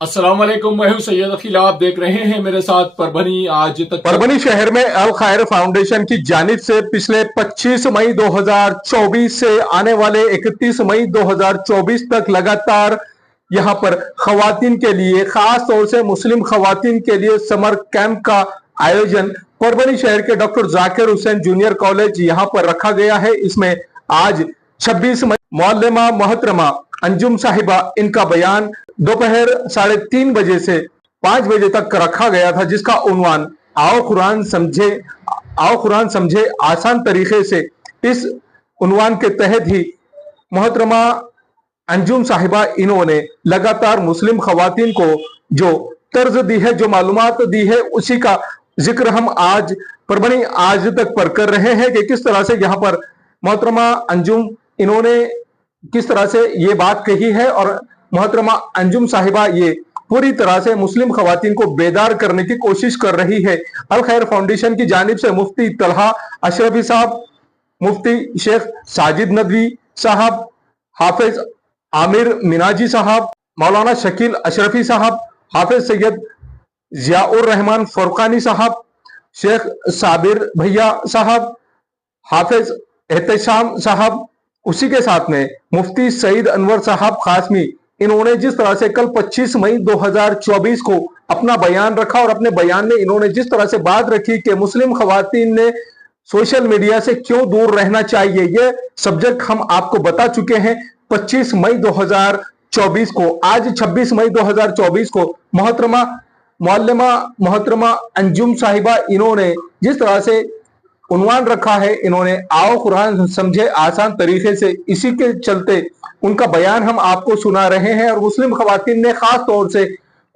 अस्सलाम वालेकुम, मैं हूं सैयद अकील। आप देख रहे हैं मेरे साथ परभनी आज तक। परभनी शहर में अल खैर फाउंडेशन की जानिब से पिछले 25 मई 2024 से आने वाले 31 मई 2024 तक लगातार यहां पर खवातीन के लिए, खास तौर से मुस्लिम खवातीन के लिए समर कैंप का आयोजन परभनी शहर के doctor Zakir Hussain junior college यहां पर रखा गया है। इसमें आज 26 मई मौलमा मोहतरमा अंजुम साहिबा इनका बयान दोपहर 3:30 बजे से 5 बजे तक रखा गया था, जिसका उन्वान आओ कुरान समझे आसान तरीके से। इस उन्वान के तहत ही मोहतरमा अंजुम साहिबा इन्होंने लगातार मुस्लिम खवातीन को जो तर्ज दी है, जो मालूमात दी है, उसी का जिक्र हम आज परभनी आज तक पर कर रहे हैं कि किस तरह से यहाँ पर मोहतरमा अंजुम इन्होंने किस तरह से ये बात कही है। और मोहतरमा अंजुम साहिबा ये पूरी तरह से मुस्लिम खवातीन को बेदार करने की कोशिश कर रही है। अल खैर फाउंडेशन की जानिब से मुफ्ती तलहा अशरफी साहब, मुफ्ती शेख साजिद नदवी साहब, हाफिज आमिर मिनाजी साहब, मौलाना शकील अशरफी साहब, हाफिज सैयद जियाउर रहमान फुरकानी साहब, शेख साबिर भैया साहब, हाफिज एहतशाम साहब, उसी के साथ में मुफ्ती सईद अनवर साहब खासमी, इन्होंने जिस तरह से कल 25 मई 2024 को अपना बयान रखा और अपने बयान में इन्होंने जिस तरह से बात रखी कि मुस्लिम खवातीन ने सोशल मीडिया से क्यों दूर रहना चाहिए, यह सब्जेक्ट हम आपको बता चुके हैं 25 मई 2024 को। आज 26 मई 2024 को मोहतरमा अंजुम साहिबा इन्होंने जिस तरह से उन्वान रखा है, इन्होंने आओ कुरान समझे आसान तरीके से, इसी के चलते उनका बयान हम आपको सुना रहे हैं। और मुस्लिम खवातीन ने खास तौर से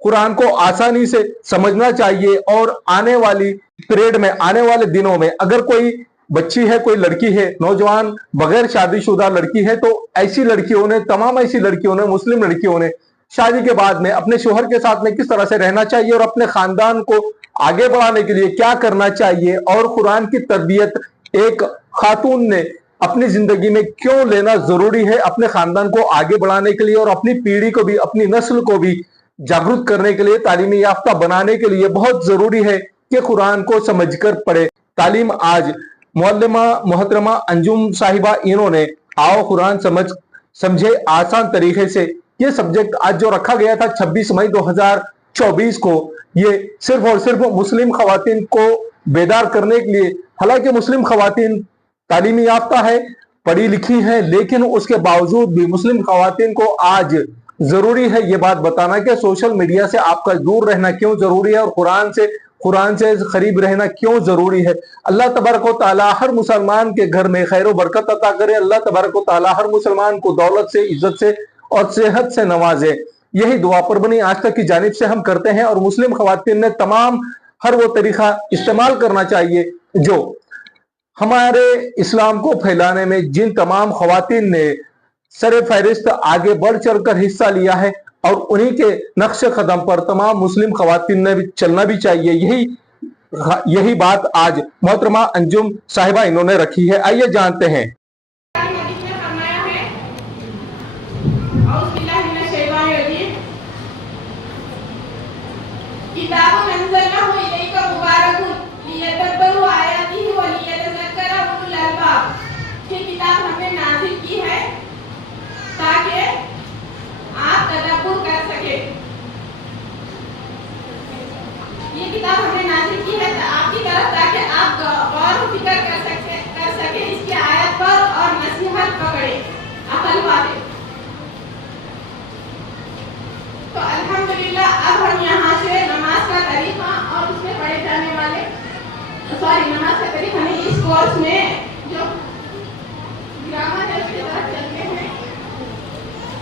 कुरान को आसानी से समझना चाहिए और आने वाली पीरियड में, आने वाले दिनों में अगर कोई बच्ची है, कोई लड़की है, नौजवान बगैर शादीशुदा लड़की है, तो ऐसी लड़कियों ने, तमाम ऐसी लड़कियों ने, मुस्लिम लड़कियों ने शादी के बाद में अपने शोहर के साथ में किस तरह से रहना चाहिए और अपने खानदान को आगे बढ़ाने के लिए क्या करना चाहिए, और कुरान की तरबियत एक खातून ने अपनी जिंदगी में क्यों लेना जरूरी है अपने खानदान को आगे बढ़ाने के लिए और अपनी पीढ़ी को भी, अपनी नस्ल को भी जागरूक करने के लिए, तालीमी याफ्ता बनाने के लिए बहुत जरूरी है कि कुरान को समझकर पढ़े। तालीम आज मौलमा मोहतरमा अंजुम साहिबा इन्होंने आओ कुरान समझे आसान तरीके से, ये सब्जेक्ट आज जो रखा गया था 26 मई 2024 को, ये सिर्फ और सिर्फ मुस्लिम खवातीन को बेदार करने के लिए। हालांकि मुस्लिम खवातीन तालीमी याफ्ता है, पढ़ी लिखी है, लेकिन उसके बावजूद भी मुस्लिम खवातीन को आज जरूरी है ये बात बताना कि सोशल मीडिया से आपका दूर रहना क्यों जरूरी है और कुरान से करीब रहना क्यों जरूरी है। अल्लाह तबारक व तआला हर मुसलमान के घर में खैर बरकत अता करे। अल्लाह तबारक व तआला हर मुसलमान को दौलत से, इज्जत से और सेहत से नवाजे। यही दुआ परभनी आज तक की जानिब से हम करते हैं। और मुस्लिम खवातीन ने तमाम हर वो तरीका इस्तेमाल करना चाहिए जो हमारे इस्लाम को फैलाने में जिन तमाम खवातीन ने सरे फहरिस्त आगे बढ़ चढ़कर हिस्सा लिया है, और उन्हीं के नक्श कदम पर तमाम मुस्लिम खवातीन ने भी चलना भी चाहिए। यही बात आज मोहतरमा अंजुम साहिबा इन्होंने रखी है। आइए जानते हैं। किताब हमने नाज़िल की है ताकि आप तदब्बुर कर सके। ये किताब हमने नाज़िल की है आपकी तरफ ताकि आप गौर फिक्र कर सके इसकी आयत पर और नसीहत पकड़े अकल वाले। तो अल्हम्दुलिल्लाह अब हम यहाँ से नमाज का तरीका और उसमें पढ़े जाने वाले नमाज का तरीका नहीं, इस कोर्स में जो ग्रामर है उसके तरफ चलते हैं।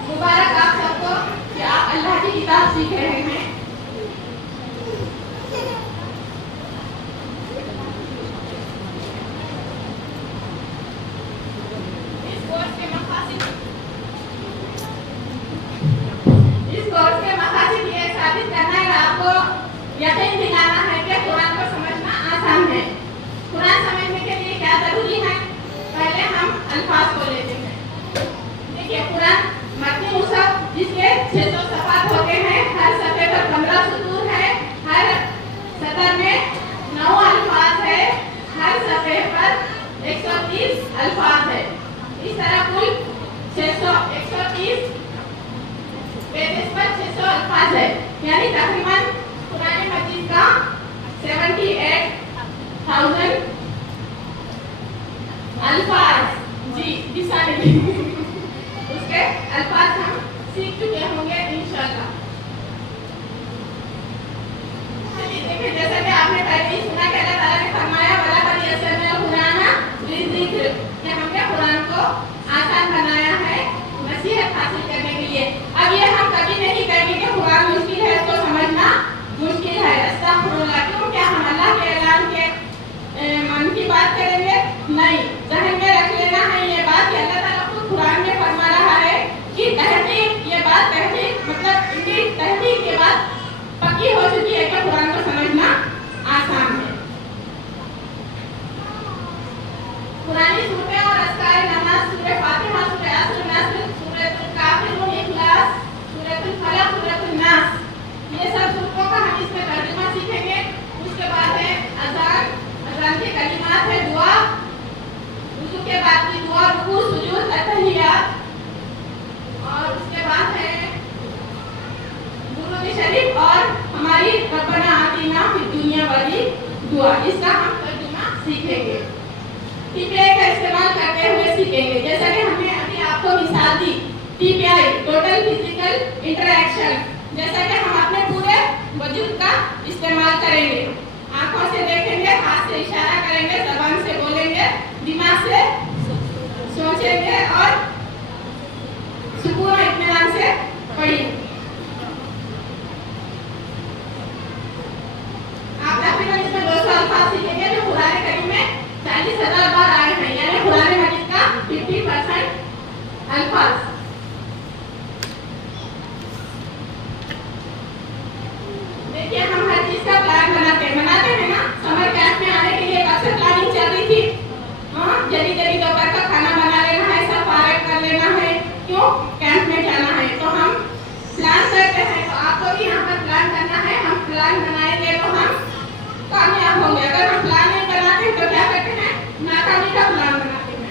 मुबारक आप सबको कि आप अल्लाह की किताब सीख रहे हैं। इस कोर्स के मकासद ये साबित करना है, आपको यकीन दिलाना है कि कुरान को समझना आसान है। कुरान समझने के लिए क्या जरूरी है, पहले हम अल्फाज को लेते हैं। देखिए कुरान मत्नी मुसहफ जिसके 600 सफ़ात होते हैं, हर सफ़े यानी तकरीबन कुरान मजीद का 78,000 अल्फाज, जी दिशानी उसके अल्फाज हम सीख चुके होंगे इंशाल्लाह। देखिए जैसा कि आपने पहले ही सुना कि अल्लाह ताला ने फरमाया वला कद यस्सरना कुरान लिज़िक्र, कि हमने कुरान को आसान बनाया है नसीहत हासिल करने के लिए। अब ये हम कभी नहीं कहेंगे कि कुरान मुश्किल है, इसको समझना मुश्किल है, अस्तगफिरुल्लाह। क्यों? क्या हम अल्लाह के ऐलान के मन की बात करेंगे? नहीं, ज़हन में रख लेना है ये बात कि अल्लाह ताला खुद कुरान में फरमा रहा है कि तहकीक, ये बात तहकीक मतलब इनकी तहकीक के बाद पक्की हो चुकी है कि कुरान को समझना आसान है। कुरानी सूरतें और अस्कार नमाज, सूरह फातिहा, सूरह असर, नस्र, सूरह काफिरून, इखलास, सूरह फलक, सूरह नास, ये सब सूरतों का हम इसमें तर्जुमा सीखेंगे। उसके बाद है अज़ान, अज़ान के कलिमात है, दुआ, वुज़ू के बाद की दुआ, रुकू, सुजूद, अतहियात, और उसके बाद है दुरूद शरीफ और हमारी रब्बना आतिना फिद दुनिया वाली दुआ। इसका हम तर्जुमा सीखेंगे, टीपीआई का इस्तेमाल करते हुए सीखेंगे। जैसा कि हमने अभी आपको मिसाल दी, टीपीआई टोटल फिजिकल इंटरैक्शन, जैसा कि हम अपने पूरे वजूद का इस्तेमाल करेंगे, आंखों से देखेंगे, हाथ से इशारा करेंगे, जबान से बोलेंगे, दिमाग से सोचेंगे और सुकून और इत्मीनान से पढ़ेंगे। आप तकरीबन इसमें 200 अल्फाज सीखेंगे जो कुरान करीम में 40,000 बार आए हैं, यानी कुरान मजीद का 50% अल्फाज। देखिए हम हर चीज का प्लान बनाते हैं ना। समर कैंप में आने के लिए कब से प्लानिंग चल रही थी? हाँ, जल्दी जल्दी दोपहर का खाना बना लेना है, सब फारग कर लेना है, क्यों? कैंप में जाना है। तो हम प्लान करते हैं, तो आपको भी यहाँ पर प्लान करना है। हम प्लान बनाएंगे तो हम कामयाब होंगे। अगर हम प्लान नहीं बनाते तो क्या करते हैं? नाकामी का प्लान बनाते हैं।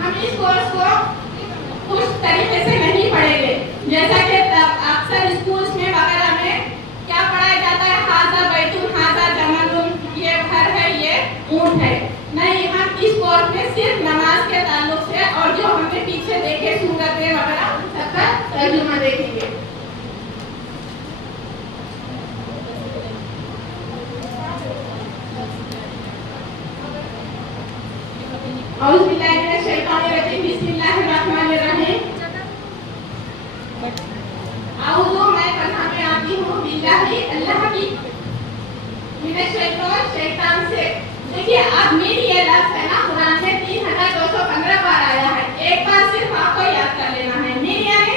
हम इस कोर्स को उस तरीके से नहीं पढ़ेंगे जैसा कि अक्सर स्कूल्स में वगैरह में क्या पढ़ाया जाता है, हाजा बैतुल, हाजा जमलुन, ये घर है, ये ऊंट है। नहीं, हम इस कोर्स में सिर्फ नमाज के ताल्लुक से और जो हमने पीछे देखे सूरतें वगैरह सबका तर्जुमा देखेंगे। औज़ु बिल्लाहि मिनश शैतानिर रजीम, बिस्मिल्लाहिर रहमानिर रहीम। औज़ु, मैं पनाह में आती हूँ, बिल्लाहि, अल्लाह की, मिनश शैतान, शैतान से। देखिए अब मेरी ये लफ्ज़ है ना, कुरान में 3215 बार आया है। एक बार सिर्फ आपको याद कर लेना है। मिन यानी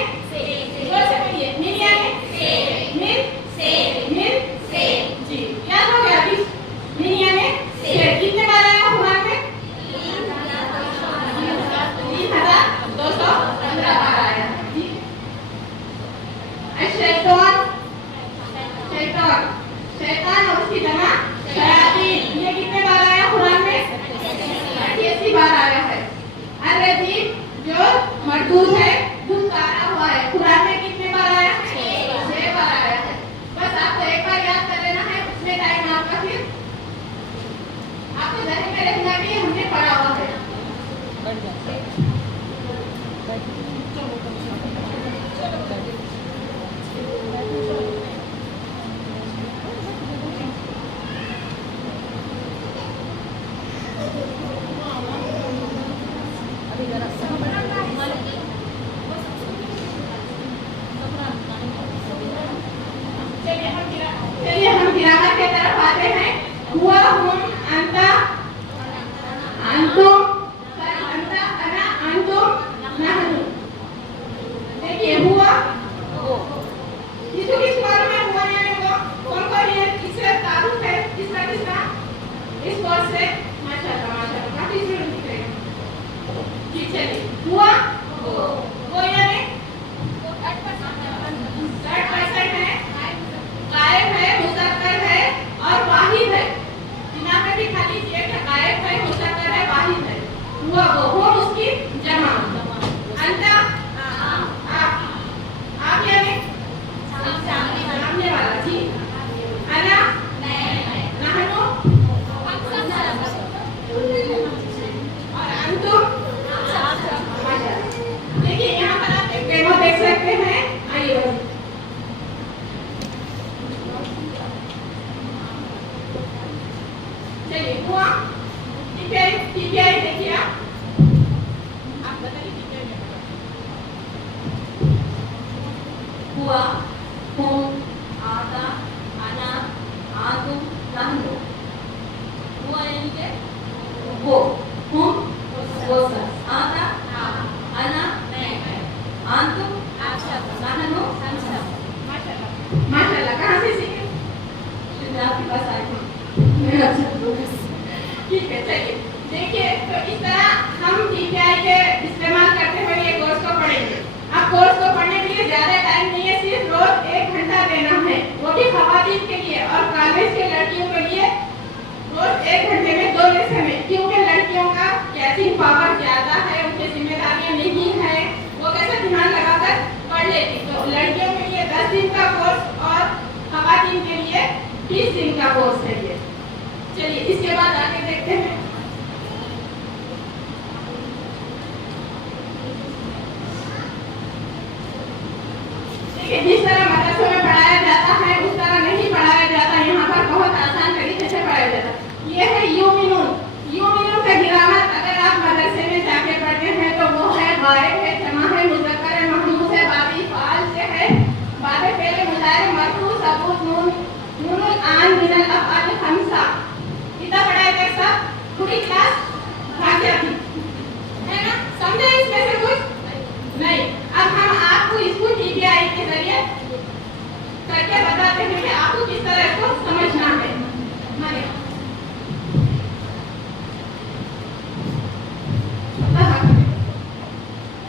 जोर से कहिए, मिन यानी मिन से, जी याद हो गया अभी? मिन यानी कितने बार आया कुरान में? 3215 बार आया है। शैतान, शैतान, शैतान और उसकी जमा शयातीन, ये कितने बार आया कुरान में? 88 बार आया है। अर्रजीम जो मरदूद है, धुतकारा हुआ है, कुरान में कितने बार आया है? 6 बार आया है। बस आपको एक बार याद कर लेना है, उसमें टाइम आपका फिर आपको ज़हन में रखना कि हमने पढ़ा हुआ है। हुआ, हुम, आता, आना, आतुम, नहनु। हुआ यानी कि वो, हुम वो सब, आता, आना, आतुम, नहनु, माशाल्लाह। कहाँ से सीखे? आपके पास आए थे। ठीक है, चलिए देखिए, तो इस तरह हम TPI के इस्तेमाल करते हुए ये कोर्स को पढ़ेंगे। अब कोर्स को पढ़ने के लिए ज्यादा टाइम नहीं है, सिर्फ रोज 1 घंटा देना है, वो भी खवातीन के लिए, और कॉलेज के लड़कियों के लिए रोज 1 घंटे में 2 लेसन है, क्योंकि लड़कियों का कैचिंग पावर ज्यादा है, उनकी जिम्मेदारियां नहीं है, वो कैसे ध्यान लगाकर पढ़ लेती। तो लड़कियों के लिए 10 दिन का कोर्स और खवातीन के लिए 20 दिन का कोर्स है ये। चलिए इसके बाद आगे देखते हैं। देखिए, जिस तरह मदरसों में पढ़ाया जाता है उस तरह नहीं पढ़ाया जाता, यहाँ पर बहुत आसान तरीके से पढ़ाया जाता है। ये है यूमिनून। यूमिनून का गिरामत अगर आप मदरसे में जाके पढ़ते हैं तो वो है गायब है, जमा है, मुज़क्कर है, महमूस है, बाबी फाल से है, बाबे फेले मुजाहिर मरफू सबूत नून नूनुल आन मिनल अफ़आल खमसा। इतना पढ़ाया गया सब, पूरी क्लास भाग जाती है ना? समझे इसमें से कुछ नहीं? अब हम आपको इसको TPI के जरिए करके बताते हैं कि आपको किस तरह इसको समझना है। माने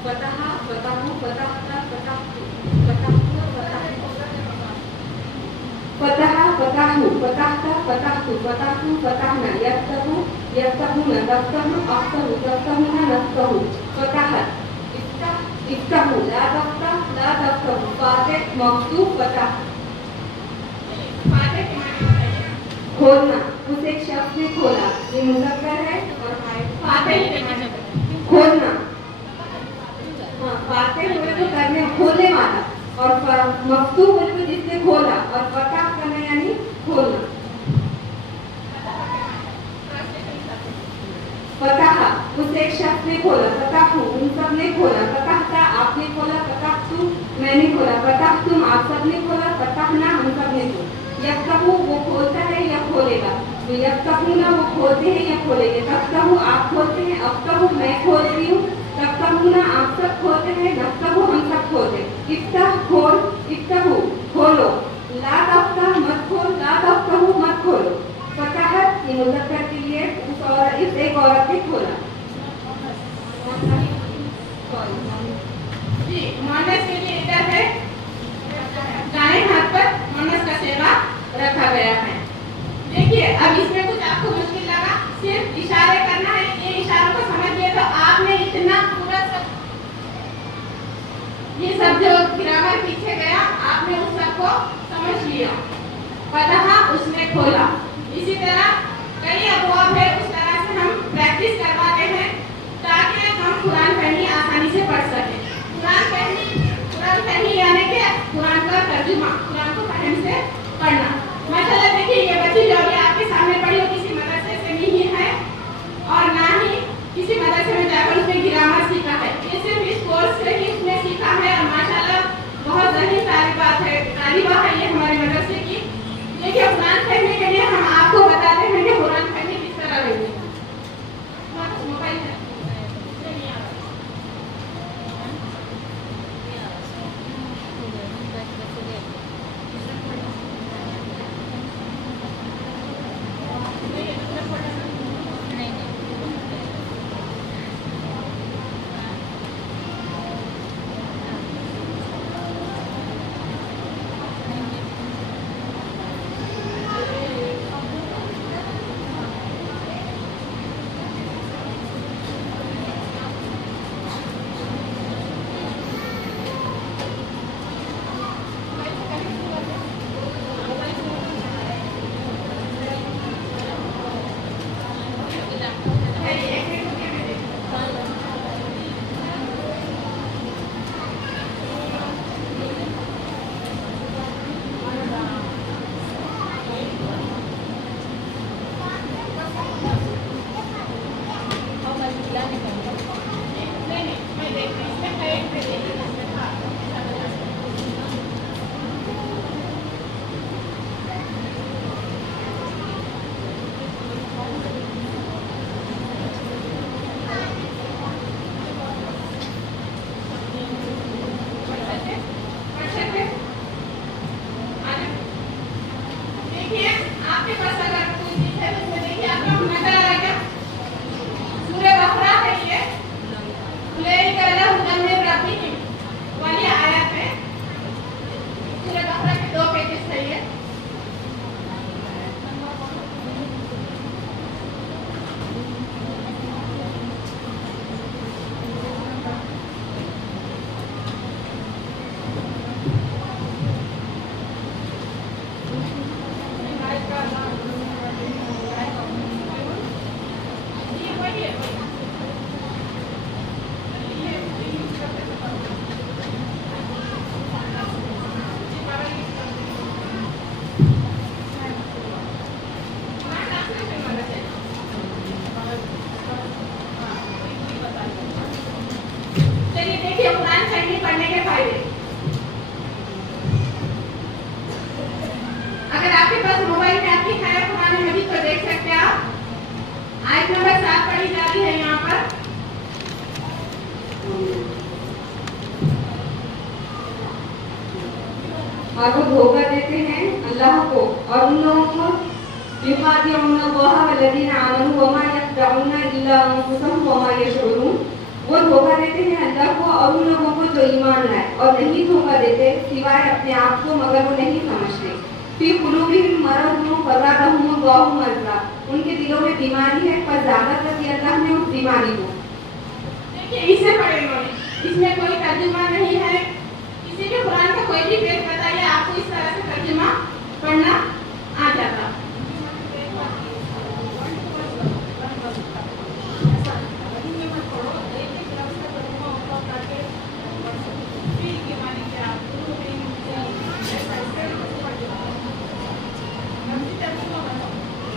फतहा, फतहु, फतहता, फतहतु, फतहतु, फतहा, फतहु, फतहता, फतहतु, फतहतु, फतहना, यफ्तहु, यफ्तहुना, तफ्तहु, अफ्तहु, तफ्तहुना, नफ्तहु, फतहत, इफ्तहु, ला तफ्तह, ला तफ्तहु, फातिह, मफ्तूह, फतह। फातिह के माने बताइए। खोलना, उसे एक शख्स ने खोला, ये मुज़क्कर है और फातिह के माने बताइए। खोलना, हाँ, फातिह बोले तो करने खोलने वाला, और मफ्तूह बोले तो जिसने खोला, और फतह करना यानी खोलना। फतह, उसे एक शख्स ने खोला, फतहु, उन सब ने खोला, फतहता, आपने खोला, फतहतु, मैंने खोला, फतहतुम, आप सब ने खोला, फतहना, हम सब ने खोला। यफ्तहु, वो खोलता है या खोलेगा, तो यफ्तहुना, वो खोलते हैं या खोलेंगे, तफ्तहु, आप खोलते हैं, अफ्तहु, मैं खोलती हूँ, तफ्तहुना, आप सब खोलते हैं, नफ्तहु, हम सब खोलते हैं। इफ्तह, खोल, इफ्तहु, खोलो, ला तफ्तह, मत खोल, ला तफ्तहु, मत खोलो। फतहत, ये मुज़क्कर के लिए इस एक औरत ने खोला। जी, मुअन्नस के लिए इधर है, दाएं हाथ पर मुअन्नस का सेवा रखा गया है। देखिए, अब इसमें कुछ आपको मुश्किल लगा, सिर्फ इशारे करना है, ये इशारों को समझिए तो आपने इतना पूरा सब, ये सब जो ग्रामर पीछे गया आपने उस सब को समझ लिया। फतहा, उसने खोला। इसी तरह कई अबवाब है, उस तरह से हम प्रैक्टिस करवाते हैं ताकि हम कुरान फहमी आसानी से पढ़ सकें। कुरान फहमी यानी कि कुरान का तर्जुमा, कुरान को फहम से पढ़ना। माशाल्लाह, देखिए ये बच्ची जो अभी आपके सामने पढ़ी वो किसी मदरसे से नहीं है और ना ही किसी मदरसे में जाकर उसने ग्रामर सीखा है, ये सिर्फ इस कोर्स से ही उसने सीखा है। और माशाल्लाह बहुत जहीर तालिबा है ये हमारे मदरसे की। देखिए, कुरान पढ़ने के लिए हम आपको बताते हैं कि कुरान पढ़ने किस तरह लेंगे। मोबाइल है, बच्चे पढ़ सकते हैं? देखिए आपके पास अगर कोई चीज है तो इसमें देखिए आपको नजर आ रहा है क्या? सूरह बकरा है ये, उलैइका अलहुम मिन रब्बिहिम वाली आयत है। सूरह बकरा के 2 पेजेस है ये। चलिए देखिए कुरान शरीफ पढ़ने के फायदे। अगर आपके पास मोबाइल में आपकी है कुरान मजीद तो देख सकते हैं आप। आयत नंबर 7 पढ़ी जा रही है यहाँ पर। और वो धोखा देते हैं अल्लाह को और उन लोगों को युखादिऊनल्लाह वल्लज़ीना आमनू वमा यख़दऊना इल्ला अनफुसहुम वमा यशऊरून। वो धोखा देते हैं अल्लाह को और उन लोगों को जो ईमान लाए और नहीं धोखा देते सिवाय अपने आप को मगर वो नहीं समझते। फी कुलूबिहिम मरज़ुन फ़ज़ादहुमुल्लाहु मर्ज़ा। उनके दिलों में बीमारी है पर ज़्यादा कर दिया अल्लाह ने उस बीमारी को। देखिए इसे पढ़े इन्होंने, इसमें कोई तर्जुमा नहीं है। किसी भी कुरान का कोई भी पेज बताइए आपको इस तरह से तर्जुमा पढ़ना आ जाता।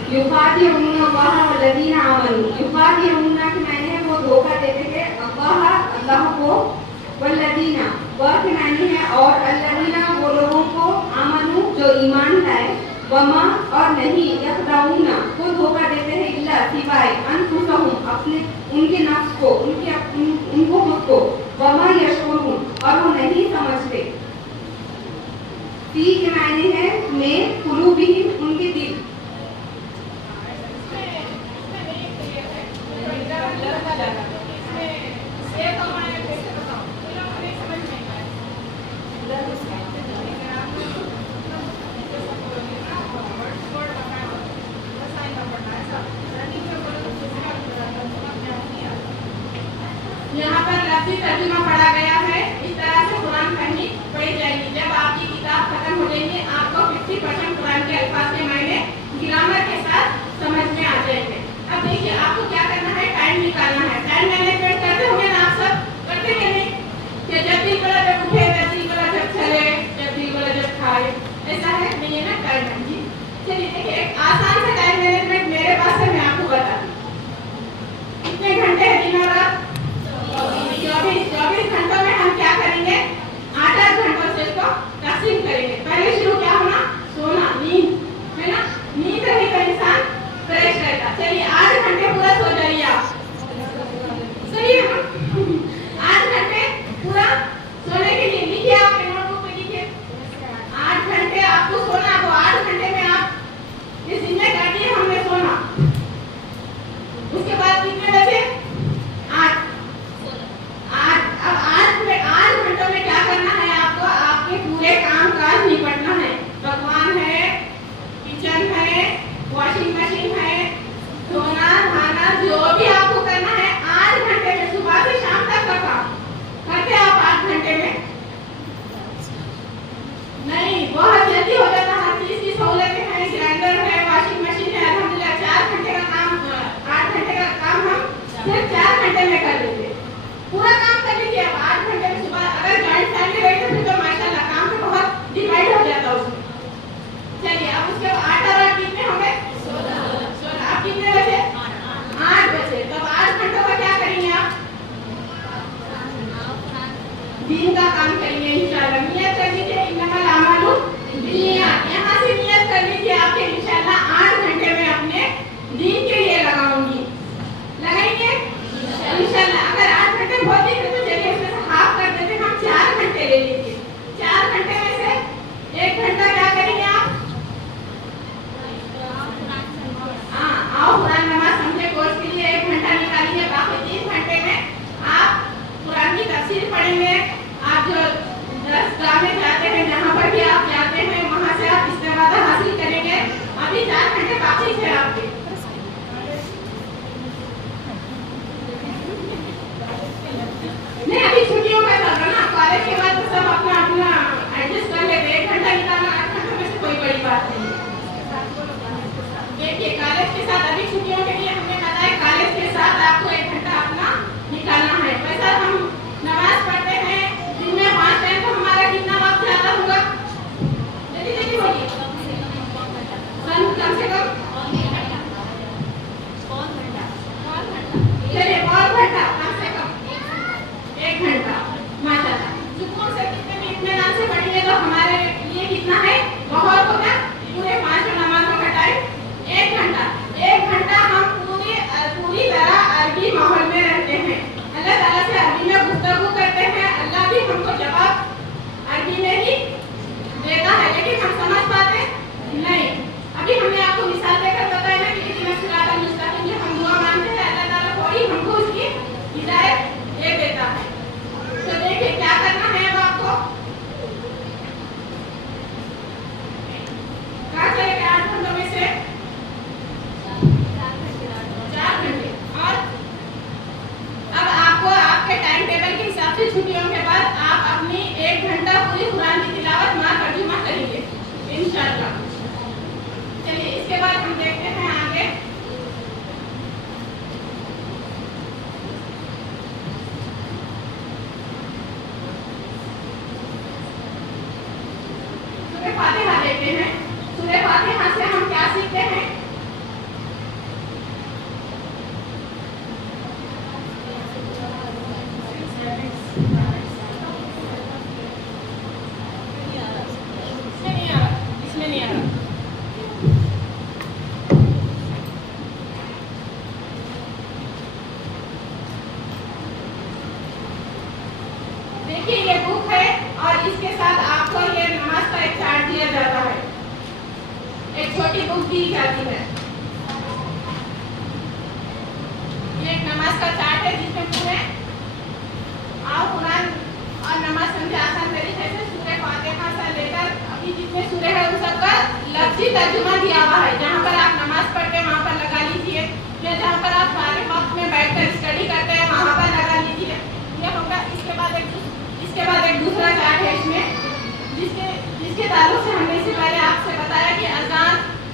युखादिऊनल्लाह वल्लज़ीना आमनू। युखादिऊना के मायने है वो धोखा देते हैं अल्लाह को, वल्लज़ीना वह के मायने है और अल्लज़ीना वो लोगों को आमनू जो ईमान लाए, वमा और नहीं यख़दऊना वो धोखा देते हैं इल्ला सिवाय अनफुसहुम अपने उनके नफ्स को उनको खुद को, वमा यशऊरून और वो नहीं समझते। फी के मायने है में कुलूबिहिम उनके दिल। यहाँ पर लफ्ज़ी तर्जुमा पढ़ा गया है। इस तरह से कुरान पढ़ी जाएगी। जब आपकी किताब खत्म हो जाएगी आपको 50% कुरान के अल्फाज दरगाह में जाते हैं, जहाँ पर भी आप जाते हैं वहाँ से आप इस्तेमाल हासिल करेंगे। अभी 4 घंटे बाकी है आपके। नहीं, अभी छुट्टियों का चल रहा ना, कॉलेज के बाद तो सब अपना अपना एडजस्ट कर लेते हैं। 1 घंटा निकालना 8 घंटे में से कोई बड़ी बात नहीं है। देखिए, कॉलेज के साथ अभी छुट्टियों के लिए हमने बताया, कॉलेज के साथ आपको 1 घंटा अपना निकालना है। वैसा हम नमाज पढ़ते हैं दिन में 5 टाइम, तो हमारा कितना वक्त ज़्यादा होगा? जल्दी जल्दी बोलिए। कम से कम चलिए, बहुत घंटा, कम से कम 1 घंटा। माशाल्लाह, सुकून से कितने भी इत्मीनान से पढ़ेंगे तो हमारे लिए कितना है? बहुत होगा। पूरे 5 नमाजों का टाइम 1 घंटा। 1 घंटा हम पूरी तरह अरबी माहौल में रहते हैं, अल्लाह ताला से अरबी में गुफ्तगू करते हैं। अल्लाह भी हमको जवाब अरबी में ही देता है, लेकिन हम समझ पाते नहीं। अभी हमने आपको मिसाल देकर बताया ना कि इतना सिरातल मुस्तकीम जो हम दुआ मांगते हैं, अल्लाह ताला थोड़ी हमको उसकी हिदायत दे देता है। तो देखिए क्या करना है अब आपको। कहाँ चले गए 8 घंटों में से 4 घंटे। और अब आपको आपके टाइम टेबल के हिसाब से छुट्टियों के बाद आप अपनी 1 घंटा पूरी कुरान की तिलावत मां तर्जुमा करेंगे इंशाअल्लाह। चलिए, इसके बाद हम देखते हैं आगे। सूरह फातिहा देखते हैं। सूरह फातिहा से हम क्या सीखते हैं? इसमें नहीं आ रहा। देखिए, ये बुक है और इसके साथ आपको ये नमाज का एक चार्ट दिया जाता है, एक छोटी बुक दी जाती है। ये एक नमाज का चार्ट है जिसमें पूरे आओ कुरान और नमाज समझे आसान तरीके से सूरह फातिहा से लेकर अभी जितने सूरह है उन सबका लफ्ज़ी तर्जुमा दिया हुआ है। जहाँ पर आप नमाज पढ़ते हैं वहाँ पर लगा लीजिए, या जहाँ पर आप सारे वक्त में बैठकर स्टडी करते हैं वहाँ पर लगा लीजिए। ये होगा। इसके बाद एक दूसरा चार्ट है इसमें, जिसके ताल्लुक से हमने इससे पहले आपसे बताया कि अज़ान,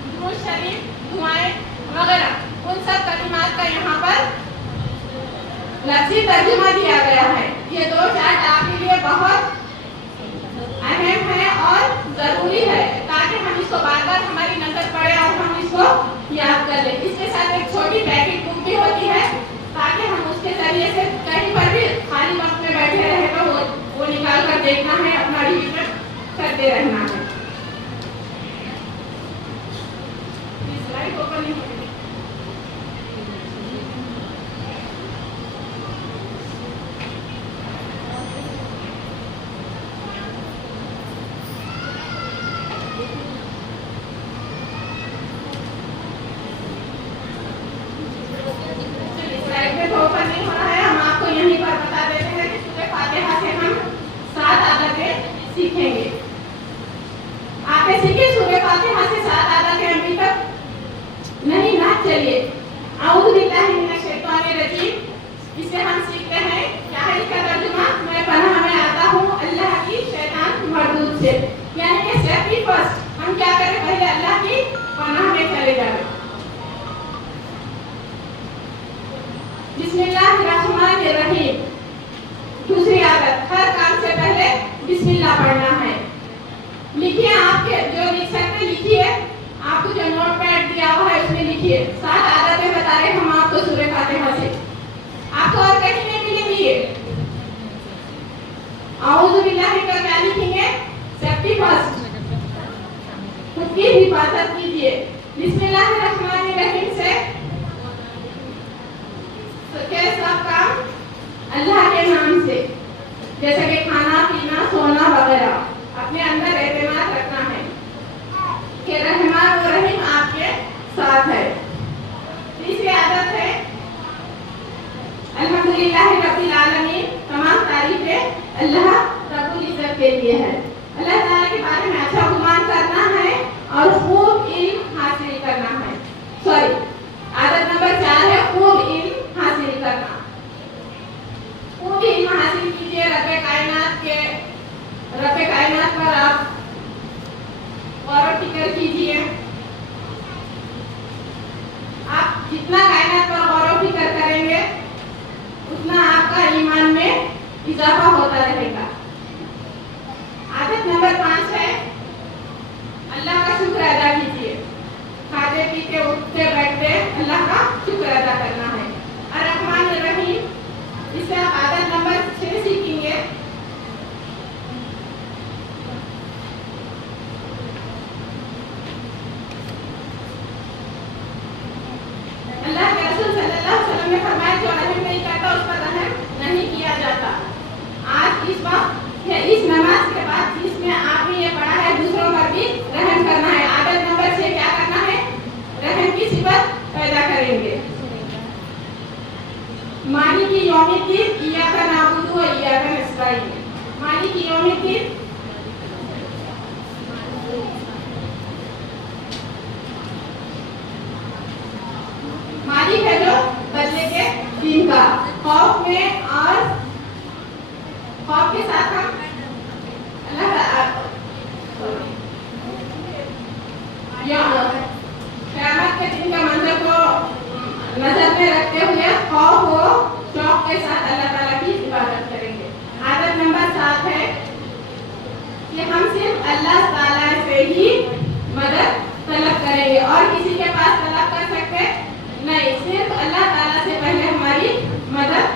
दुरूद शरीफ, दुआएं वगैरह उन सब कलिमात का यहाँ पर लफ्ज़ी तर्जुमा दिया गया है। ये 2 चार्ट आपके लिए बहुत अहम है और ज़रूरी है, ताकि हम इसको बार-बार हमारी नज़र पड़े और हम इसको याद कर लें। इसके साथ एक छोटी पैकेट बुक भी होती है, ताकि हम उसके जरिए से कहीं पर भी खाली वक्त में बैठे रहे तो वो निकाल कर देखना है, अपना रिवीजन करते रहना है। स्लाइड ओपन नहीं होगी। ओपन नहीं हो रहा है। हम आपको यहीं पर बता देते हैं कि सूरह फातिहा से हम 7 आदतें सीखेंगे। आपने सीखे सूरह फातिहा से 7 आदतें अभी तक? नहीं ना। चलिए, औज़ु बिल्लाहि मिनश शैतानिर रजीम। इससे हम सीखते हैं क्या है इसका तर्जुमा? मैं पनाह में आता हूँ अल्लाह की शैतान मरदूद से। यानी कि सेफ्टी फर्स्ट। हम क्या करें? पहले अल्लाह की पनाह में चले जाएं। बिस्मिल्लाहिर्रहमानिर्रहीम। दूसरी आदत, हर काम से पहले बिस्मिल्लाह पढ़ना है। लिखिए, आपके जो लिख सकते लिखिए, आपको जो नोट पैड दिया हुआ है उसमें लिखिए। 7 आदतें बता रहे हम आपको सूरह फातिहा से, आपको और कहीं नहीं मिलेंगी ये। औज़ु बिल्लाहि का क्या लिखेंगे? सेफ्टी फर्स्ट, खुद की हिफाजत कीजिए। बिस्मिल्लाहिर्रहमानिर्रहीम से के सब काम अल्लाह के नाम से, जैसे कि खाना पीना सोना वगैरह, अपने अंदर एतमाद रखना है कि रहमान और रहीम आपके साथ है। तीसरी आदत है अल्हम्दुलिल्लाहि रब्बिल आलमीन। तमाम तारीफें अल्लाह रब्बुल इज्जत के लिए है। अल्लाह ताला के बारे में अच्छा गुमान करना है और खूब इल्म हासिल करना है। सॉरी, आदत नंबर 4 है खूब इल्म हासिल करना। खूब इल्म हासिल कीजिए। रब्बे कायनात पर आप गौर और फिक्र कीजिए। आप जितना कायनात पर गौर और फिक्र करेंगे उतना आपका ईमान में इजाफा होता रहेगा। आदत नंबर 5 है अल्लाह का शुक्र अदा कीजिए। खाते पीते उठते बैठते अल्लाह का शुक्र अदा करना है। अर्रहमान अर्रहीम, इससे आप आदत नंबर 6 सीखेंगे। अल्लाह के रसूल सल्लल्लाहु अलैहि वसल्लम ने फरमाया जो रहम नहीं करता उस पर रहम नहीं किया जाता। आज इस वक्त या इस नमाज के बाद जिसमें आपने ये पढ़ा है दूसरों पर भी रहम करना है। आदत नंबर 6 क्या करना है? रहम की सिफत पैदा करेंगे। मालिकी यौमिद्दीन इय्याका नअबुदु व इय्याका नस्तईन। मालिकी यौमिद्दीन मालिक है जो बदले के दिन का। खौफ में और खौफ के साथ हम क़यामत के दिन का मंजर को नजर में रखते हुए खौफ व शौक के साथ अल्लाह ताला की इबादत करेंगे। आदत नंबर 7 है कि हम सिर्फ अल्लाह ताला से ही मदद तलब करेंगे और किसी के पास तलब कर सकते नहीं। सिर्फ अल्लाह ताला से पहले हमारी मदद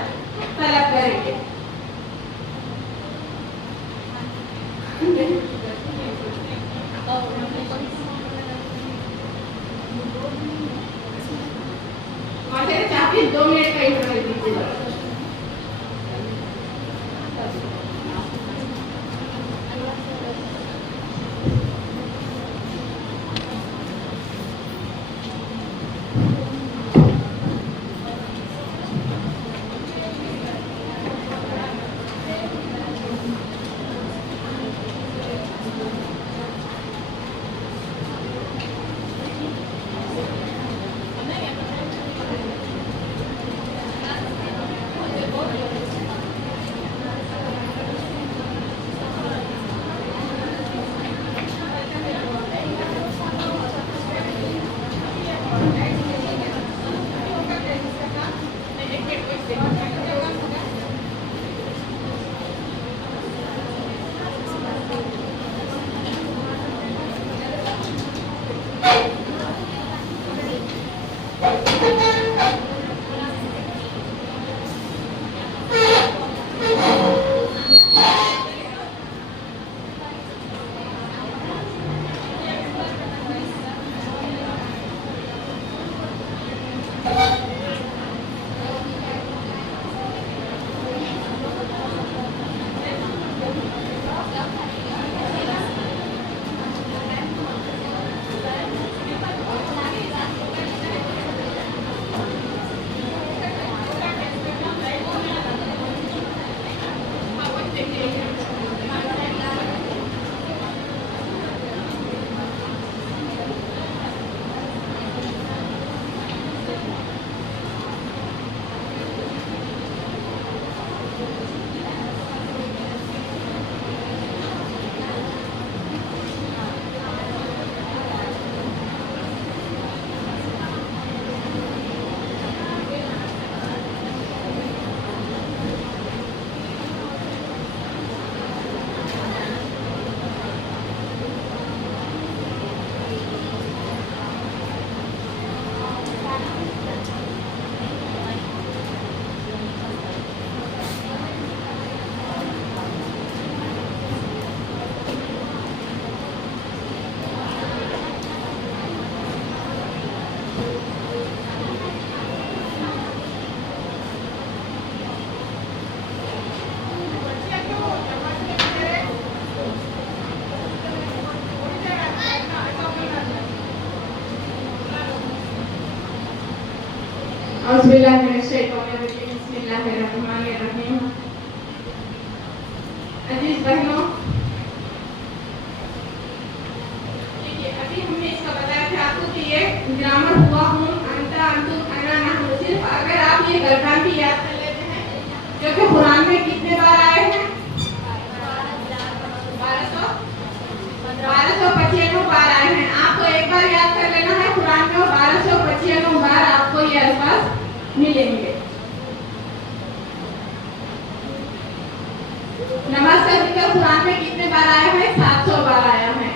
तलब करेंगे। माशरे चाहती 2 मिनट का इंटरवल दीजिए। बिस्मिल्लाहिर्रहमानिर्रहीम। अजीज बहनों, लिए ग्रामर हुआ हूँ अंता अंतुम अना नहनु। सिर्फ अगर आप ये गर्भान भी याद कर लेते हैं जो कि कुरान में कितने बार आए हैं 1295 बार आए हैं। आपको एक बार याद कर लेना है कुरान में 1295 बार आपको ये अल्फाज मिलेंगे। नमाज का जिक्र कुरान में कितने बार आया है 700 बार आया है।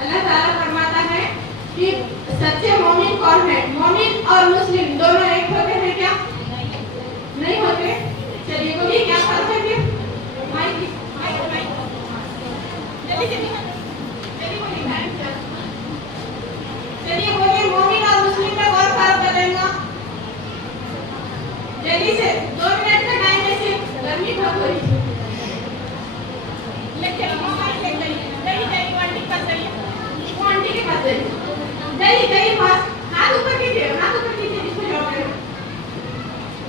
अल्लाह ताला फरमाता है कि सच्चे मोमिन कौन है। मोमिन और मुस्लिम दोनों एक होते हैं क्या? नहीं होते। चलिए बोलिए क्या फर्क है फिर? चलिए बोलिए मोमिन और मुस्लिम में कौन फर्क बदलेगा? जल्दी से 2 मिनट का टाइम है सिर्फ। गर्मी बहुत हो रही है। लेकिन मोबाइल ले जाइए वो आंटी के पास जाइए। जाइए पास हाथ ऊपर कीजिए जिसको जवाब देना।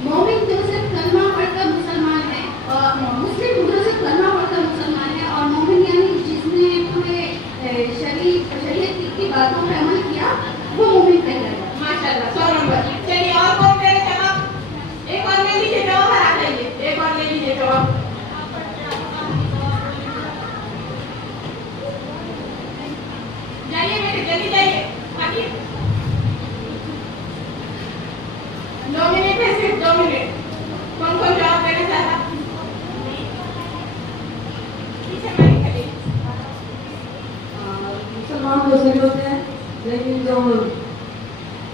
मोमिन जो सिर्फ कलमा पढ़कर मुसलमान है और मुस्लिम जो सिर्फ कलमा पढ़कर मुसलमान है, और मोमिन यानी जिसने पूरे शरीयत की बातों पर अमल किया वो मोमिन कहलाएगा। माशाल्लाह 100 नंबर। चलिए और कौन दे रहे जवाब? एक और ले लीजिए जवाब। आ जाइए एक और ले लीजिए जवाब। जाइए बेटे जल्दी जाइए। 2 मिनट है सिर्फ 2 मिनट। कौन कौन जवाब देना चाहता? मुसलमान मुस्लिम होते हैं, लेकिन जो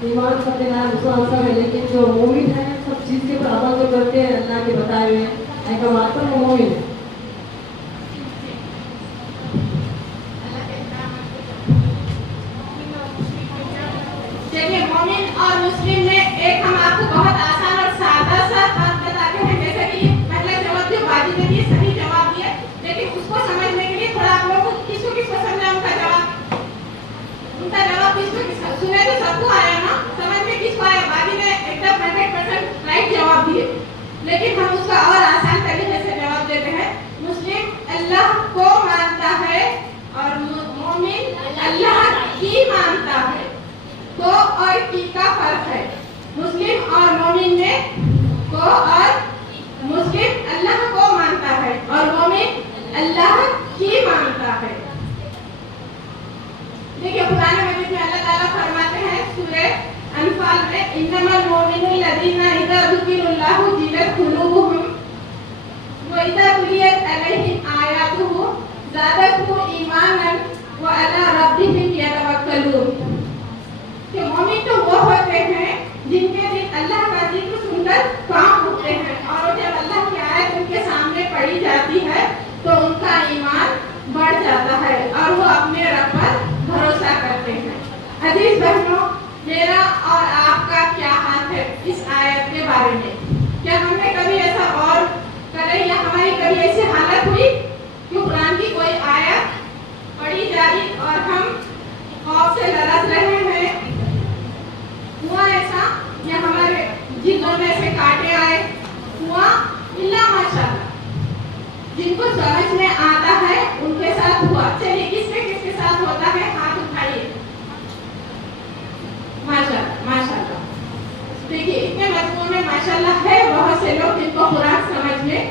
ईमान करते हैं मुसलमान सब है, लेकिन जो मोमिन है सब चीज़ के ऊपर अमल जो करते हैं अल्लाह के बताए हुए ऐसा मानकर वो मोमिन है। चलिए मोमिन और मुस्लिम में एक हम आपको बहुत आसान और सादा सा बात बताते हैं। जैसे कि पहला जवाब जो बाजी ने दिए सही जवाब दिए, लेकिन उसको समझने के लिए थोड़ा आप लोगों को किसको पसंद है उनका जवाब किसको सुने तो सबको आया ना समझ में? किसको आया? बाजी ने एकदम 100% राइट जवाब दिए, लेकिन हम उसका और आसान तरीके से जवाब देते हैं। मुस्लिम अल्लाह को मानता है और मोमिन अल्लाह की मानता है। को और की का फर्क है। मुस्लिम और मोमिन में को और मुस्लिम अल्लाह को मानता है और मोमिन अल्लाह की मानता है। देखिए कुरान मजीद में अल्लाह ताला फरमाते हैं सूरह अनफाल में इन्नमल मोमिनुल लज़ीना इज़ा ज़ुकिरुल्लाहु वजिलत कुलूबुहुम व इज़ा तुलियत अलैहिम आयातुहु ज़ादतहुम ईमानन व अला रब्बिहिम यतवक्कलून। कि मोमिन तो वो होते हैं जिनके दिल अल्लाह का जिक्र सुनकर कांप उठते हैं, और जब अल्लाह की आयत उनके सामने पढ़ी जाती है तो उनका ईमान बढ़ जाता है और वो अपने रब पर भरोसा करते हैं। अजीज बहनों, मेरा और आपका क्या हाल है इस आयत के बारे में? क्या हमने कभी ऐसा और करे या हमारी कभी ऐसी हालत हुई कि कुरान की कोई आयत पढ़ी जा रही और हम खौफ से लरस रहे हैं? हुआ ऐसा? या हमारे जिलों में से कांटे आए? हुआ? इल्ला माशाअल्लाह, जिनको समझ में आता है उनके साथ हुआ। चलिए किसके साथ होता है हाथ उठाइए। माशाअल्लाह माशाअल्लाह। देखिए इतने मजमून में माशाअल्लाह है बहुत से लोग जिनको कुरान समझ में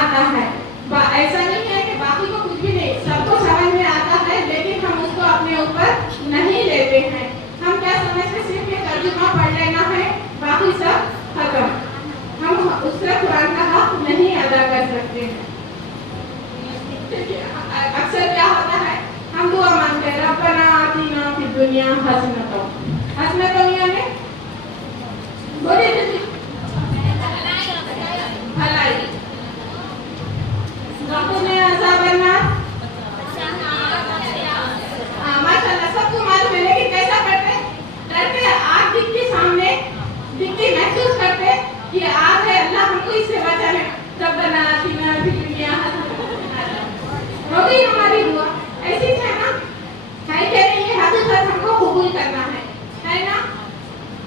आता है। ऐसा नहीं है कि बाकी को कुछ भी नहीं, सबको समझ में आता है, लेकिन हम उसको अपने ऊपर नहीं लेते हैं। हम क्या समझते सिर्फ ये तर्जुमा पढ़ लेना है, बाकी सब खत्म। हम उससे कुरान का हक नहीं अदा कर सकते हैं। अक्सर क्या होता है हम दुआ मांगते हैं रब्बना आतिना फिद दुनिया हसनतन। हसनतन यानी बोलिए भलाई, रब्बना अज़ाबन्ना। माशाअल्लाह सबको मालूम है, लेकिन कैसा करते? डरते आग दिखती सामने, दिखती महसूस करते कि आग है, अल्लाह हमको इससे बचा ले। रब्बना आतिना फिद दुनिया हो गई हमारी दुआ। ऐसी है ना? है क्या नहीं? ये हकीकत हमको कबूल करना है ना